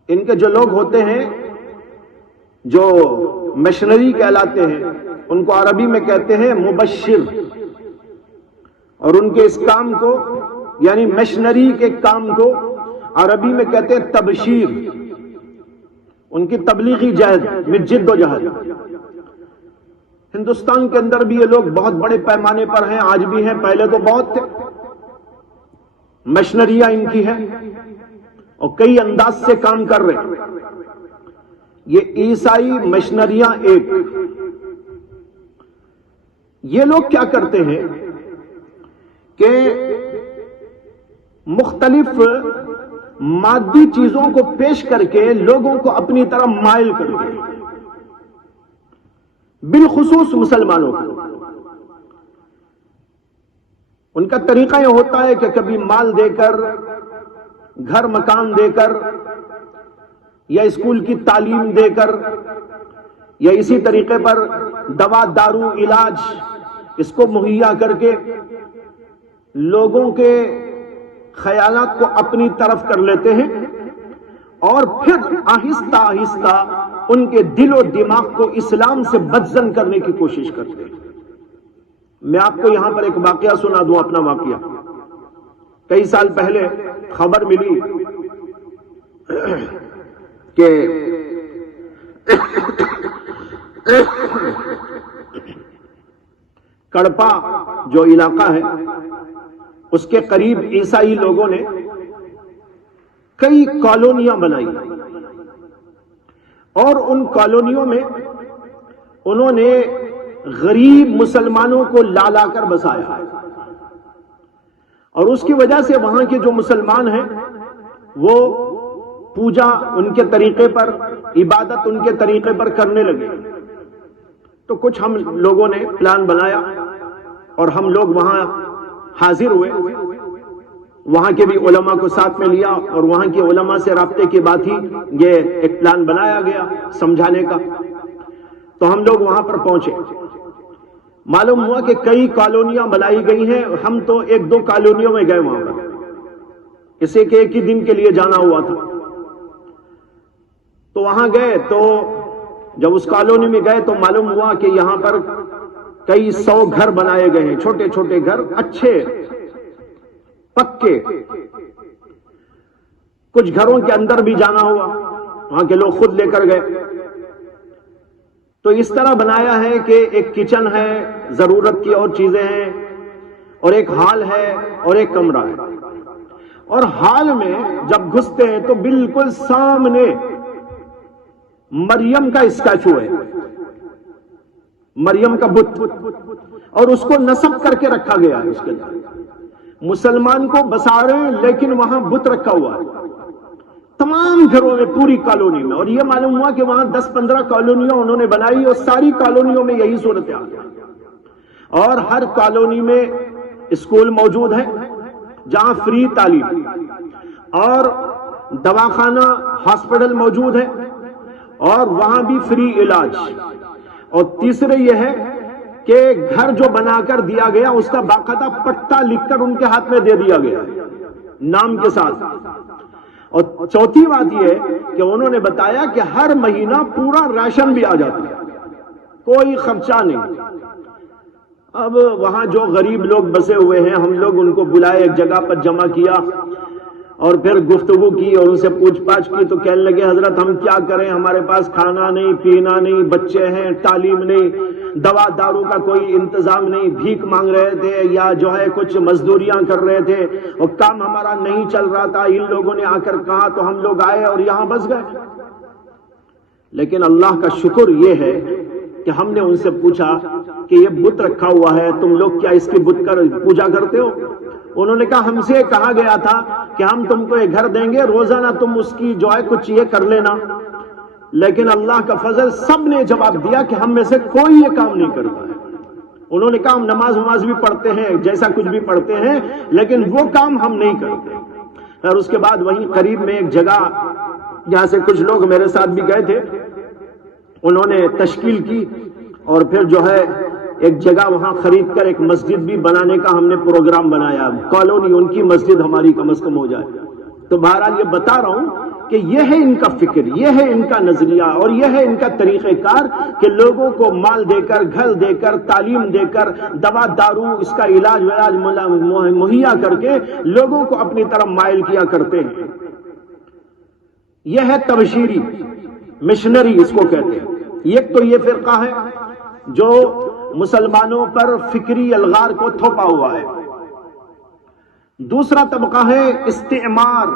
ان کے جو لوگ ہوتے ہیں جو مشنری کہلاتے ہیں، ان کو عربی میں کہتے ہیں مبشر، اور ان کے اس کام کو یعنی مشنری کے کام کو عربی میں کہتے ہیں تبشیر۔ ان کی تبلیغی جہد میں جد و جہد، ہندوستان کے اندر بھی یہ لوگ بہت بڑے پیمانے پر ہیں، آج بھی ہیں، پہلے تو بہت تھے۔ مشنریاں ان کی ہیں اور کئی انداز سے کام کر رہے ہیں۔ یہ عیسائی مشنریاں ایک، یہ لوگ کیا کرتے ہیں کہ مختلف مادی چیزوں کو پیش کر کے لوگوں کو اپنی طرف مائل کرتے ہیں، بالخصوص مسلمانوں کو۔ ان کا طریقہ یہ ہوتا ہے کہ کبھی مال دے کر، گھر مکان دے کر، یا اسکول کی تعلیم دے کر، یا اسی طریقے پر دوا دارو علاج اس کو مہیا کر کے لوگوں کے خیالات کو اپنی طرف کر لیتے ہیں، اور پھر آہستہ آہستہ ان کے دل و دماغ کو اسلام سے بدزن کرنے کی کوشش کرتے ہیں۔ میں آپ کو یہاں پر ایک واقعہ سنا دوں، اپنا واقعہ۔ کئی سال پہلے خبر ملی کہ کڑپا جو علاقہ ہے اس کے قریب عیسائی لوگوں نے کئی کالونیاں بنائی، اور ان کالونیوں میں انہوں نے غریب مسلمانوں کو لا لا کر بسایا، اور اس کی وجہ سے وہاں کے جو مسلمان ہیں وہ پوجا ان کے طریقے پر، عبادت ان کے طریقے پر کرنے لگے۔ تو کچھ ہم لوگوں نے پلان بنایا اور ہم لوگ وہاں حاضر ہوئے، وہاں کے بھی علماء کو ساتھ میں لیا، اور وہاں کے علماء سے رابطے کے بعد ہی یہ ایک پلان بنایا گیا سمجھانے کا۔ تو ہم لوگ وہاں پر پہنچے، معلوم ہوا کہ کئی کالونیاں بنائی گئی ہیں، ہم تو 1-2 کالونیوں میں گئے وہاں پر، اسے کہ ایک ہی دن کے لیے جانا ہوا تھا۔ تو وہاں گئے، تو جب اس کالونی میں گئے تو معلوم ہوا کہ یہاں پر کئی 100 گھر بنائے گئے ہیں، چھوٹے چھوٹے گھر، اچھے پکے۔ کچھ گھروں کے اندر بھی جانا ہوا، وہاں کے لوگ خود لے کر گئے۔ تو اس طرح بنایا ہے کہ ایک کچن ہے، ضرورت کی اور چیزیں ہیں، اور ایک ہال ہے اور ایک کمرہ ہے۔ اور ہال میں جب گھستے ہیں تو بالکل سامنے مریم کا اسٹیچو ہے، مریم کا بت، اور اس کو نصب کر کے رکھا گیا ہے۔ اس کے اندر مسلمان کو بسا رہے ہیں لیکن وہاں بت رکھا ہوا ہے تمام گھروں میں، پوری کالونی میں۔ اور یہ معلوم ہوا کہ وہاں 10-15 کالونیاں انہوں نے بنائی، اور ساری کالونیوں میں یہی صورتحال ہے۔ اور ہر کالونی میں اسکول موجود ہیں جہاں فری تعلیم، اور دواخانہ ہاسپٹل موجود ہے اور وہاں بھی فری علاج، اور تیسرے یہ ہے کہ گھر جو بنا کر دیا گیا اس کا باقاعدہ پٹا لکھ کر ان کے ہاتھ میں دے دیا گیا نام کے ساتھ، اور چوتھی بات یہ ہے کہ انہوں نے بتایا کہ ہر مہینہ پورا راشن بھی آ جاتا ہے، کوئی خرچہ نہیں۔ اب وہاں جو غریب لوگ بسے ہوئے ہیں، ہم لوگ ان کو بلائے، ایک جگہ پر جمع کیا اور پھر گفتگو کی اور ان سے پوچھ پاچھ کی، تو کہنے لگے حضرت ہم کیا کریں، ہمارے پاس کھانا نہیں، پینا نہیں، بچے ہیں، تعلیم نہیں، دوا دارو کا کوئی انتظام نہیں، بھیک مانگ رہے تھے یا جو ہے کچھ مزدوریاں کر رہے تھے اور کام ہمارا نہیں چل رہا تھا، ان لوگوں نے آ کر کہا تو ہم لوگ آئے اور یہاں بس گئے۔ لیکن اللہ کا شکر یہ ہے کہ ہم نے ان سے پوچھا کہ یہ بت رکھا ہوا ہے، تم لوگ کیا اس کی بت کر پوجا کرتے ہو؟ انہوں نے کہا ہم سے کہا گیا تھا کہ ہم تم کو ایک گھر دیں گے، روزانہ تم اس کی جو ہے کچھ یہ کر لینا، لیکن اللہ کا فضل، سب نے جواب دیا کہ ہم میں سے کوئی یہ کام نہیں کرتا ہے۔ انہوں نے کہا ہم نماز بھی پڑھتے ہیں، جیسا کچھ بھی پڑھتے ہیں، لیکن وہ کام ہم نہیں کرتے۔ اور اس کے بعد وہیں قریب میں ایک جگہ جہاں سے کچھ لوگ میرے ساتھ بھی گئے تھے، انہوں نے تشکیل کی اور پھر جو ہے ایک جگہ وہاں خرید کر ایک مسجد بھی بنانے کا ہم نے پروگرام بنایا، کالونی ان کی مسجد ہماری کم از کم ہو جائے۔ تو بہرحال یہ بتا رہا ہوں کہ یہ ہے ان کا فکر، یہ ہے ان کا نظریہ اور یہ ہے ان کا طریقہ کار کہ لوگوں کو مال دے کر، گھر دے کر، تعلیم دے کر، دوا دارو، اس کا علاج مہیا کر کے لوگوں کو اپنی طرف مائل کیا کرتے ہیں۔ یہ ہے تبشیری، مشنری اس کو کہتے ہیں۔ ایک تو یہ فرقہ ہے جو مسلمانوں پر فکری الغار کو تھوپا ہوا ہے، دوسرا طبقہ ہے استعمار،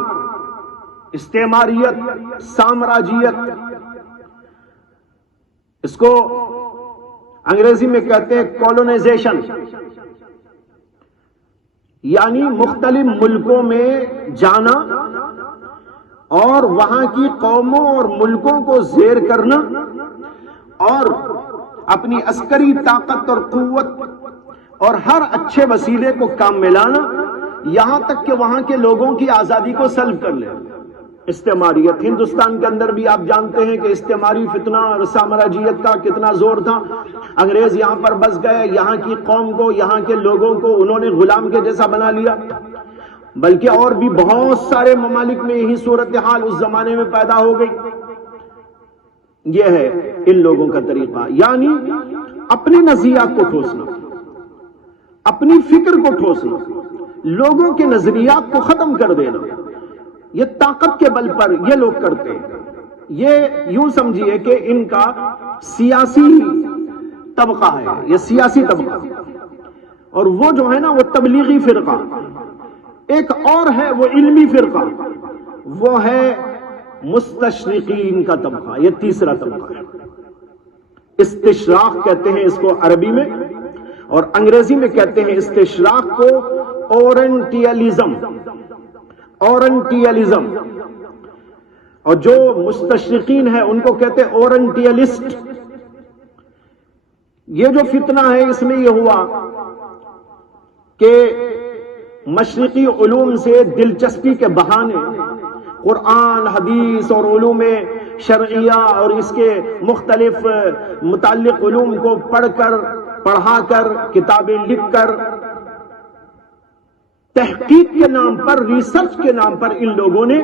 استعماریت، سامراجیت، اس کو انگریزی میں کہتے ہیں کولونائزیشن، یعنی مختلف ملکوں میں جانا اور وہاں کی قوموں اور ملکوں کو زیر کرنا اور اپنی عسکری طاقت اور قوت اور ہر اچھے وسیلے کو کام میں لانا، یہاں تک کہ وہاں کے لوگوں کی آزادی کو سلب کر لے۔ استعماریت ہندوستان کے اندر بھی آپ جانتے ہیں کہ استعماری فتنہ اور سامراجیت کا کتنا زور تھا۔ انگریز یہاں پر بس گئے، یہاں کی قوم کو، یہاں کے لوگوں کو انہوں نے غلام کے جیسا بنا لیا، بلکہ اور بھی بہت سارے ممالک میں یہی صورتحال اس زمانے میں پیدا ہو گئی۔ یہ ہے ان لوگوں کا طریقہ، یعنی اپنے نظریات کو ٹھوسنا، اپنی فکر کو ٹھوسنا، لوگوں کے نظریات کو ختم کر دینا، یہ طاقت کے بل پر یہ لوگ کرتے ہیں۔ یہ یوں سمجھیے کہ ان کا سیاسی طبقہ ہے، یہ سیاسی طبقہ، اور وہ جو ہے نا وہ تبلیغی فرقہ۔ ایک اور ہے وہ علمی فرقہ، وہ ہے مستشرقین کا طبقہ، یہ تیسرا طبقہ ہے۔ استشراق کہتے ہیں اس کو عربی میں، اور انگریزی میں کہتے ہیں استشراق کو اورنٹیلزم، اورنٹیلزم، اور جو مستشرقین ہیں ان کو کہتے ہیں اورنٹیلسٹ۔ یہ جو فتنہ ہے اس میں یہ ہوا کہ مشرقی علوم سے دلچسپی کے بہانے قرآن، حدیث اور علوم شرعیہ اور اس کے مختلف متعلق علوم کو پڑھ کر، پڑھا کر، کتابیں لکھ کر، تحقیق کے نام پر، ریسرچ کے نام پر ان لوگوں نے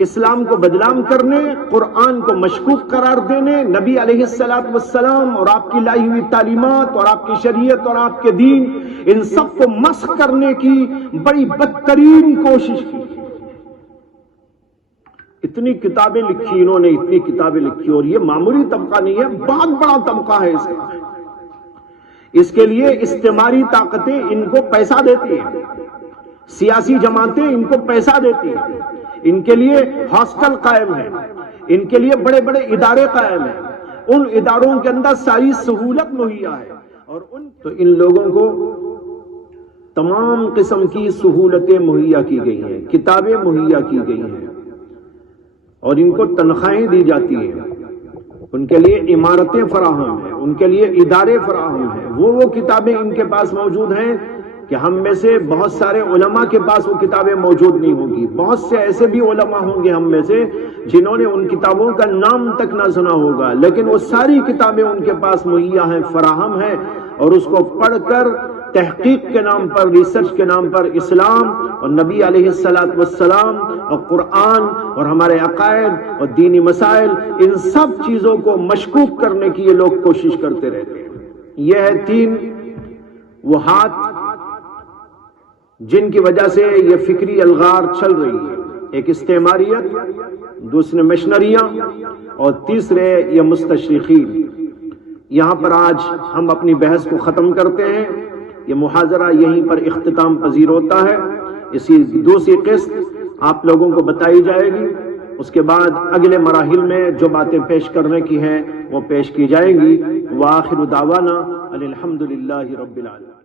اسلام کو بدنام کرنے، قرآن کو مشکوک قرار دینے، نبی علیہ الصلوۃ والسلام اور آپ کی لائی ہوئی تعلیمات اور آپ کی شریعت اور آپ کے دین، ان سب کو مسخ کرنے کی بڑی بدترین کوشش کی۔ اتنی کتابیں لکھی انہوں نے، اتنی کتابیں لکھی، اور یہ معمولی طبقہ نہیں ہے، بہت بڑا طبقہ ہے اس کا۔ اس کے لیے استعماری طاقتیں ان کو پیسہ دیتی ہیں، سیاسی جماعتیں ان کو پیسہ دیتی ہیں، ان کے لیے ہاسٹل قائم ہے، ان کے لیے بڑے بڑے ادارے قائم ہیں، ان اداروں کے اندر ساری سہولت مہیا ہے، اور تو ان لوگوں کو تمام قسم کی سہولتیں مہیا کی گئی ہیں، کتابیں مہیا کی گئی ہیں، اور ان کو تنخواہیں دی جاتی ہیں، ان کے لیے عمارتیں فراہم ہیں، ان کے لیے ادارے فراہم ہیں، وہ کتابیں ان کے پاس موجود ہیں کہ ہم میں سے بہت سارے علماء کے پاس وہ کتابیں موجود نہیں ہوں گی، بہت سے ایسے بھی علماء ہوں گے ہم میں سے جنہوں نے ان کتابوں کا نام تک نہ سنا ہوگا، لیکن وہ ساری کتابیں ان کے پاس مہیا ہیں، فراہم ہیں، اور اس کو پڑھ کر تحقیق کے نام پر، ریسرچ کے نام پر اسلام اور نبی علیہ السلام اور قرآن اور ہمارے عقائد اور دینی مسائل، ان سب چیزوں کو مشکوک کرنے کی یہ لوگ کوشش کرتے رہتے ہیں۔ یہ ہے 3 وہ ہاتھ جن کی وجہ سے یہ فکری الغار چل رہی ہے، ایک استعماریت، دوسرے مشنریاں، اور تیسرے یہ مستشرقین۔ یہاں پر آج ہم اپنی بحث کو ختم کرتے ہیں، یہ محاضرہ یہیں پر اختتام پذیر ہوتا ہے۔ اسی دوسری قسط آپ لوگوں کو بتائی جائے گی، اس کے بعد اگلے مراحل میں جو باتیں پیش کرنے کی ہیں وہ پیش کی جائیں گی۔ وآخر دعوانا الحمدللہ رب العالمین۔